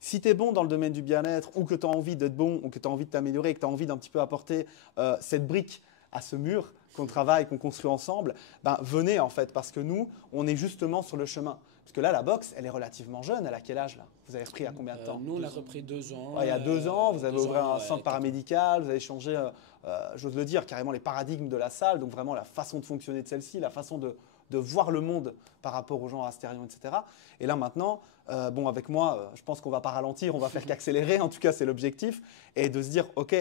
si tu es bon dans le domaine du bien-être, ou que tu as envie d'être bon, ou que tu as envie de t'améliorer, que tu as envie d'un petit peu apporter cette brique à ce mur qu'on travaille, qu'on construit ensemble, venez en fait, parce que nous, on est justement sur le chemin. Parce que là, la boxe, elle est relativement jeune. Elle a quel âge là? Vous avez repris à combien de temps? Nous, on a repris 2 ans. Il y a 2 ans, vous avez ouvert un centre paramédical, vous avez changé, j'ose le dire, carrément les paradigmes de la salle, donc vraiment la façon de fonctionner de celle-ci, la façon de voir le monde par rapport aux gens à Asterion, etc. Et là maintenant, avec moi, je pense qu'on ne va pas ralentir, on va faire qu'accélérer, en tout cas c'est l'objectif, et de se dire, ok,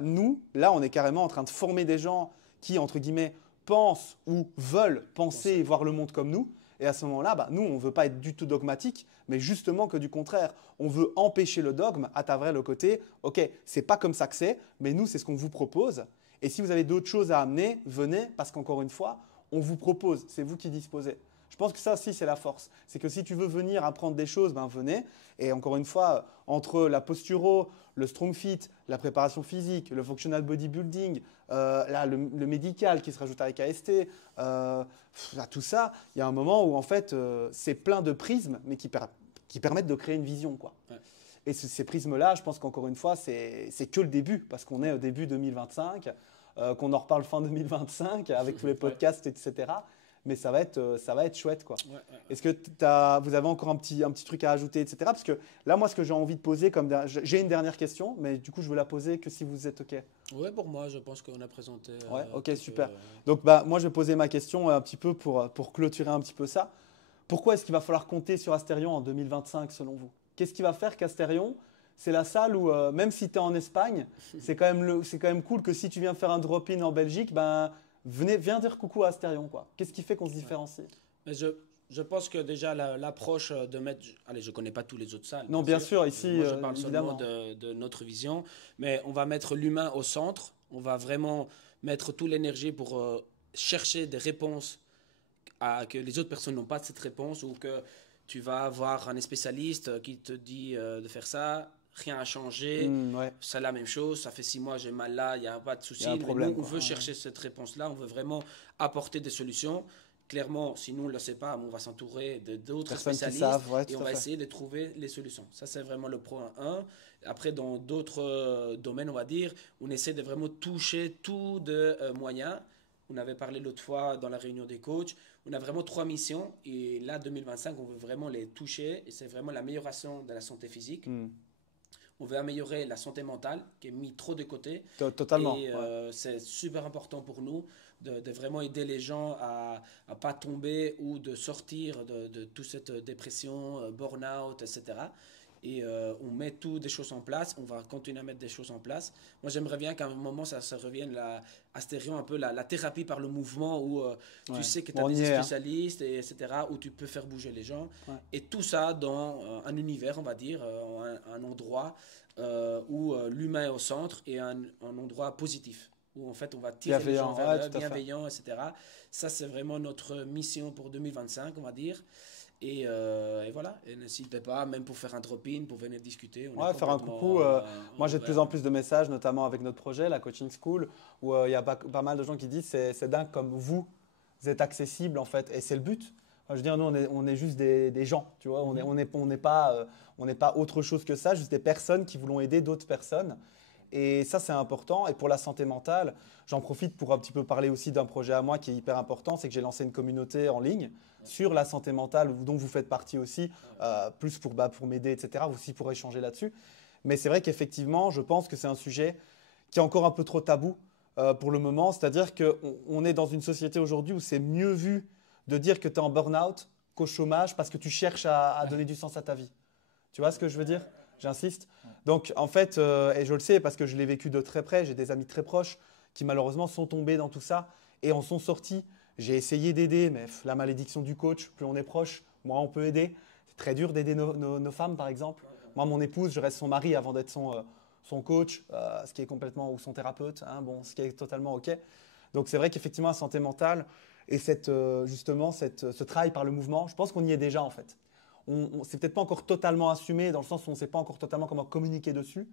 nous, là on est carrément en train de former des gens qui, entre guillemets, pensent ou veulent penser et voir le monde comme nous. Et à ce moment-là, nous, on ne veut pas être du tout dogmatique, mais justement que du contraire. On veut empêcher le dogme à travers le côté, ok, c'est pas comme ça que c'est, mais nous, c'est ce qu'on vous propose. Et si vous avez d'autres choses à amener, venez, parce qu'encore une fois, on vous propose, c'est vous qui disposez. Je pense que ça aussi, c'est la force. C'est que si tu veux venir apprendre des choses, venez. Et encore une fois, entre la posturo, le strong fit, la préparation physique, le functional bodybuilding, le médical qui se rajoute avec AST, tout ça, il y a un moment où en fait, c'est plein de prismes, mais qui permettent de créer une vision, quoi. Ouais. Et ces prismes-là, je pense qu'encore une fois, c'est que le début, parce qu'on est au début 2025, qu'on en reparle fin 2025 avec tous les podcasts, etc. Mais ça va être chouette, quoi. Est-ce que vous avez encore un petit truc à ajouter, etc. Parce que là, moi, ce que j'ai envie de poser, j'ai une dernière question, mais du coup, je veux la poser que si vous êtes OK. Oui, pour moi, je pense qu'on a présenté. Ok, super. Donc, moi, je vais poser ma question un petit peu pour clôturer un petit peu ça. Pourquoi est-ce qu'il va falloir compter sur Asterion en 2025, selon vous? Qu'est-ce qui va faire qu'Asterion, c'est la salle où, même si tu es en Espagne, c'est quand même cool que si tu viens faire un drop-in en Belgique, viens dire coucou à Asterion, quoi. Qu'est-ce qui fait qu'on se différencie? Mais je pense que déjà l'approche de mettre... Allez, je ne connais pas tous les autres salles. Non, bien sûr, ici, moi, je parle évidemment. seulement de notre vision. Mais on va mettre l'humain au centre. On va vraiment mettre toute l'énergie pour chercher des réponses que les autres personnes n'ont pas cette réponse, ou que tu vas avoir un spécialiste qui te dit de faire ça. Rien n'a changé, c'est la même chose, ça fait 6 mois, j'ai mal là, il n'y a pas de souci. Nous, on veut chercher cette réponse-là, on veut vraiment apporter des solutions clairement, si nous on ne le sait pas, on va s'entourer d'autres Personnes qui spécialistes savent, ouais, et tout on à va fait. essayer de trouver les solutions. Ça, c'est vraiment le point 1. Après, dans d'autres domaines, on va dire, on essaie de vraiment toucher tout de moyens. On avait parlé l'autre fois dans la réunion des coachs. On a vraiment 3 missions et là, 2025, on veut vraiment les toucher et c'est vraiment l'amélioration de la santé physique. On veut améliorer la santé mentale qui est mise trop de côté. Totalement. Et c'est super important pour nous de vraiment aider les gens à ne pas tomber ou de sortir de toute cette dépression, burn-out, etc. Et on met toutes des choses en place, on va continuer à mettre des choses en place. Moi, j'aimerais bien qu'à un moment, ça revienne à Stérion, un peu la thérapie par le mouvement où tu sais que tu as des spécialistes, etc., où tu peux faire bouger les gens. Ouais. Et tout ça dans un univers, on va dire, un endroit où l'humain est au centre et un endroit positif, où en fait on va tirer les gens vers le bienveillant, etc. Ça, c'est vraiment notre mission pour 2025, on va dire. Et voilà, et n'hésitez pas, même pour faire un drop-in, pour venir discuter. Faire un coucou. Moi, j'ai de plus en plus de messages, notamment avec notre projet, la Coaching School, où il y a pas mal de gens qui disent c'est dingue comme vous êtes accessible en fait. Et c'est le but. Enfin, je veux dire, nous, on est juste des gens, tu vois. On n'est pas autre chose que ça, juste des personnes qui voulons aider d'autres personnes. Et ça, c'est important. Et pour la santé mentale, j'en profite pour un petit peu parler aussi d'un projet à moi qui est hyper important. C'est que j'ai lancé une communauté en ligne sur la santé mentale, dont vous faites partie aussi, plus pour m'aider, etc. Vous aussi pour échanger là-dessus. Mais c'est vrai qu'effectivement, je pense que c'est un sujet qui est encore un peu trop tabou pour le moment. C'est-à-dire qu'on est dans une société aujourd'hui où c'est mieux vu de dire que tu es en burn-out qu'au chômage parce que tu cherches à donner du sens à ta vie. Tu vois ce que je veux dire ? J'insiste. Donc, en fait, et je le sais parce que je l'ai vécu de très près, j'ai des amis très proches qui malheureusement sont tombés dans tout ça et en sont sortis. J'ai essayé d'aider, mais la malédiction du coach, plus on est proche, moins on peut aider. C'est très dur d'aider nos femmes, par exemple. Moi, mon épouse, je reste son mari avant d'être son coach, ce qui est complètement, ou son thérapeute, hein, bon, ce qui est totalement OK. Donc, c'est vrai qu'effectivement, la santé mentale et ce travail par le mouvement, je pense qu'on y est déjà en fait. C'est peut-être pas encore totalement assumé dans le sens où on ne sait pas encore totalement comment communiquer dessus,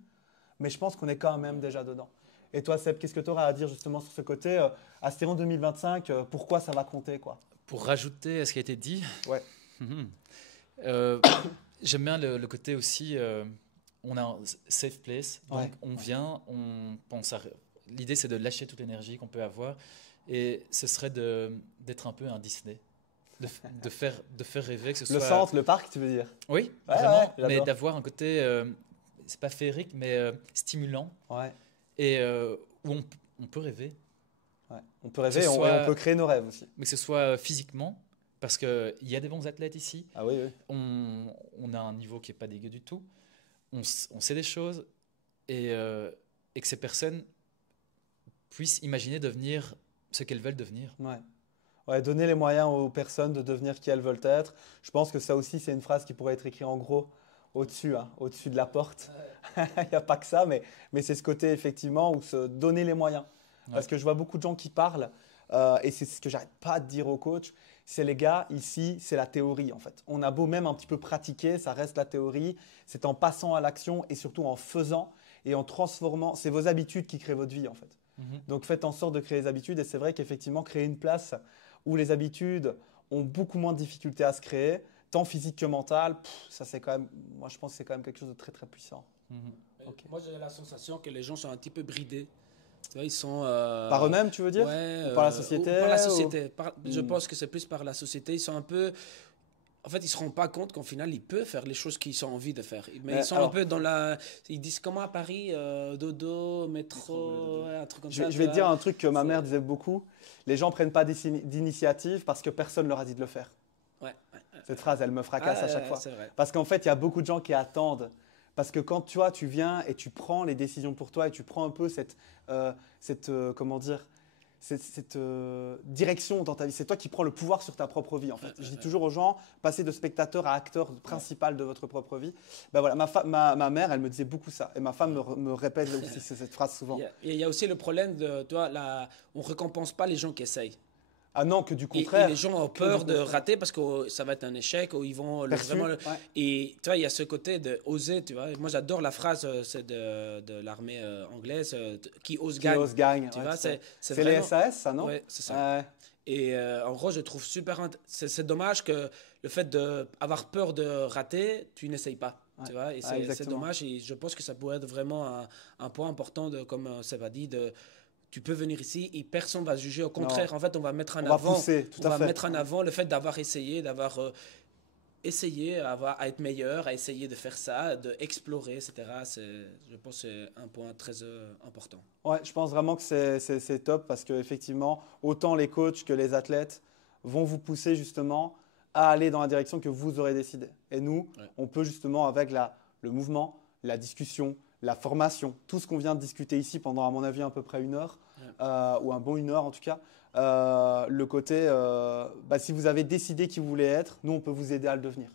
mais je pense qu'on est quand même déjà dedans. Et toi, Seb, qu'est-ce que tu auras à dire justement sur ce côté Astéron 2025, pourquoi ça va compter quoi ? Pour rajouter à ce qui a été dit, ouais. J'aime bien le côté aussi, on a un safe place, donc ouais. on vient, on pense à... L'idée, c'est de lâcher toute l'énergie qu'on peut avoir, et ce serait d'être un peu un Disney. De faire rêver, que ce soit... Le centre, le parc, tu veux dire ? Oui, vraiment, mais d'avoir un côté, c'est pas féerique, mais stimulant, et où on peut rêver. Ouais. On peut rêver et on peut créer nos rêves aussi. Mais que ce soit physiquement, parce qu'il y a des bons athlètes ici, oui. On a un niveau qui n'est pas dégueu du tout, on sait des choses, et que ces personnes puissent imaginer devenir ce qu'elles veulent devenir. Ouais, donner les moyens aux personnes de devenir qui elles veulent être. Je pense que ça aussi, c'est une phrase qui pourrait être écrite en gros au-dessus, au-dessus de la porte. Il n'y a pas que ça, mais c'est ce côté effectivement où se donner les moyens. Parce que je vois beaucoup de gens qui parlent, et c'est ce que j'arrête pas de dire aux coachs, c'est les gars, ici, c'est la théorie en fait. On a beau même un petit peu pratiquer, ça reste la théorie. C'est en passant à l'action et surtout en faisant et en transformant. C'est vos habitudes qui créent votre vie en fait. Donc faites en sorte de créer des habitudes et c'est vrai qu'effectivement, créer une place où les habitudes ont beaucoup moins de difficultés à se créer, tant physique que mentale, ça c'est quand même, moi je pense que c'est quand même quelque chose de très très puissant. Okay. Moi j'ai la sensation que les gens sont un petit peu bridés. Tu vois, ils sont par eux-mêmes, tu veux dire, ou par la société. Par la société. Je pense que c'est plus par la société. Ils sont un peu. En fait, ils ne se rendent pas compte qu'en final, ils peuvent faire les choses qu'ils ont envie de faire. Mais ils sont un peu dans la... Ils disent comment à Paris, dodo, métro, un truc comme ça. Je vais te dire un truc que ma mère disait beaucoup. Les gens ne prennent pas d'initiative parce que personne ne leur a dit de le faire. Cette phrase, elle me fracasse à chaque fois. Parce qu'en fait, il y a beaucoup de gens qui attendent. Parce que quand tu viens et tu prends les décisions pour toi et tu prends un peu cette direction dans ta vie. C'est toi qui prends le pouvoir sur ta propre vie en fait. Je dis toujours aux gens, passez de spectateur à acteur principal de votre propre vie. Ben voilà, ma mère, elle me disait beaucoup ça. Et ma femme me répète aussi cette phrase souvent. Il y a aussi le problème de, toi, on ne récompense pas les gens qui essayent. Ah non, que du contraire. Et les gens ont peur de rater parce que ça va être un échec ou ils vont vraiment. Et tu vois, il y a ce côté de oser, tu vois. Moi, j'adore la phrase de l'armée anglaise qui ose gagne. Qui ose gagne. Tu vois, c'est vraiment... les SAS, ça, non? Oui, c'est ça. Et en gros, je trouve c'est dommage que le fait d'avoir peur de rater, tu n'essayes pas. Ouais. Tu vois, et c'est dommage. Et je pense que ça pourrait être vraiment un point important, comme Seb a dit, tu peux venir ici et personne ne va juger. Au contraire, en fait, on va mettre en avant, mettre en avant le fait d'avoir essayé, essayer à être meilleur, à essayer de faire ça, d'explorer, etc. Je pense que c'est un point très important. Ouais, je pense vraiment que c'est top parce qu'effectivement, autant les coachs que les athlètes vont vous pousser justement à aller dans la direction que vous aurez décidé. Et nous, on peut justement avec le mouvement, la discussion, la formation, tout ce qu'on vient de discuter ici pendant, à mon avis, à peu près 1 heure, ou un bon 1 heure en tout cas, le côté, si vous avez décidé qui vous voulez être, nous, on peut vous aider à le devenir.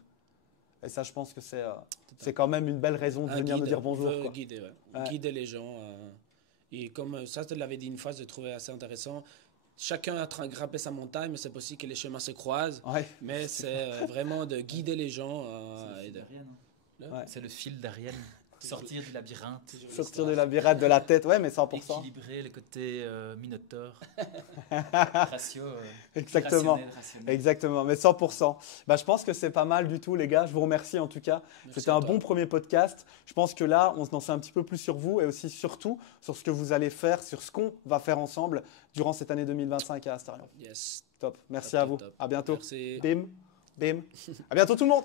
Et ça, je pense que c'est quand même une belle raison de venir me dire bonjour. On veut guider les gens. Et comme ça, je te l'avais dit une fois, je trouvais assez intéressant. Chacun est en train de grimper sa montagne, mais c'est possible que les chemins se croisent. Ouais. Mais c'est vraiment de guider les gens. C'est le fil d'Ariane. Sortir du labyrinthe. Sortir du labyrinthe de la tête, ouais, mais 100%. Équilibrer le côté minotaure. Ratio. Exactement. Exactement, mais 100%. Je pense que c'est pas mal du tout, les gars. Je vous remercie en tout cas. C'était un bon premier podcast. Je pense que là, on en sait un petit peu plus sur vous et aussi surtout sur ce que vous allez faire, sur ce qu'on va faire ensemble durant cette année 2025 à Astarion. Yes. Top. Merci à vous. À bientôt. Merci. Bim. Bim. À bientôt tout le monde.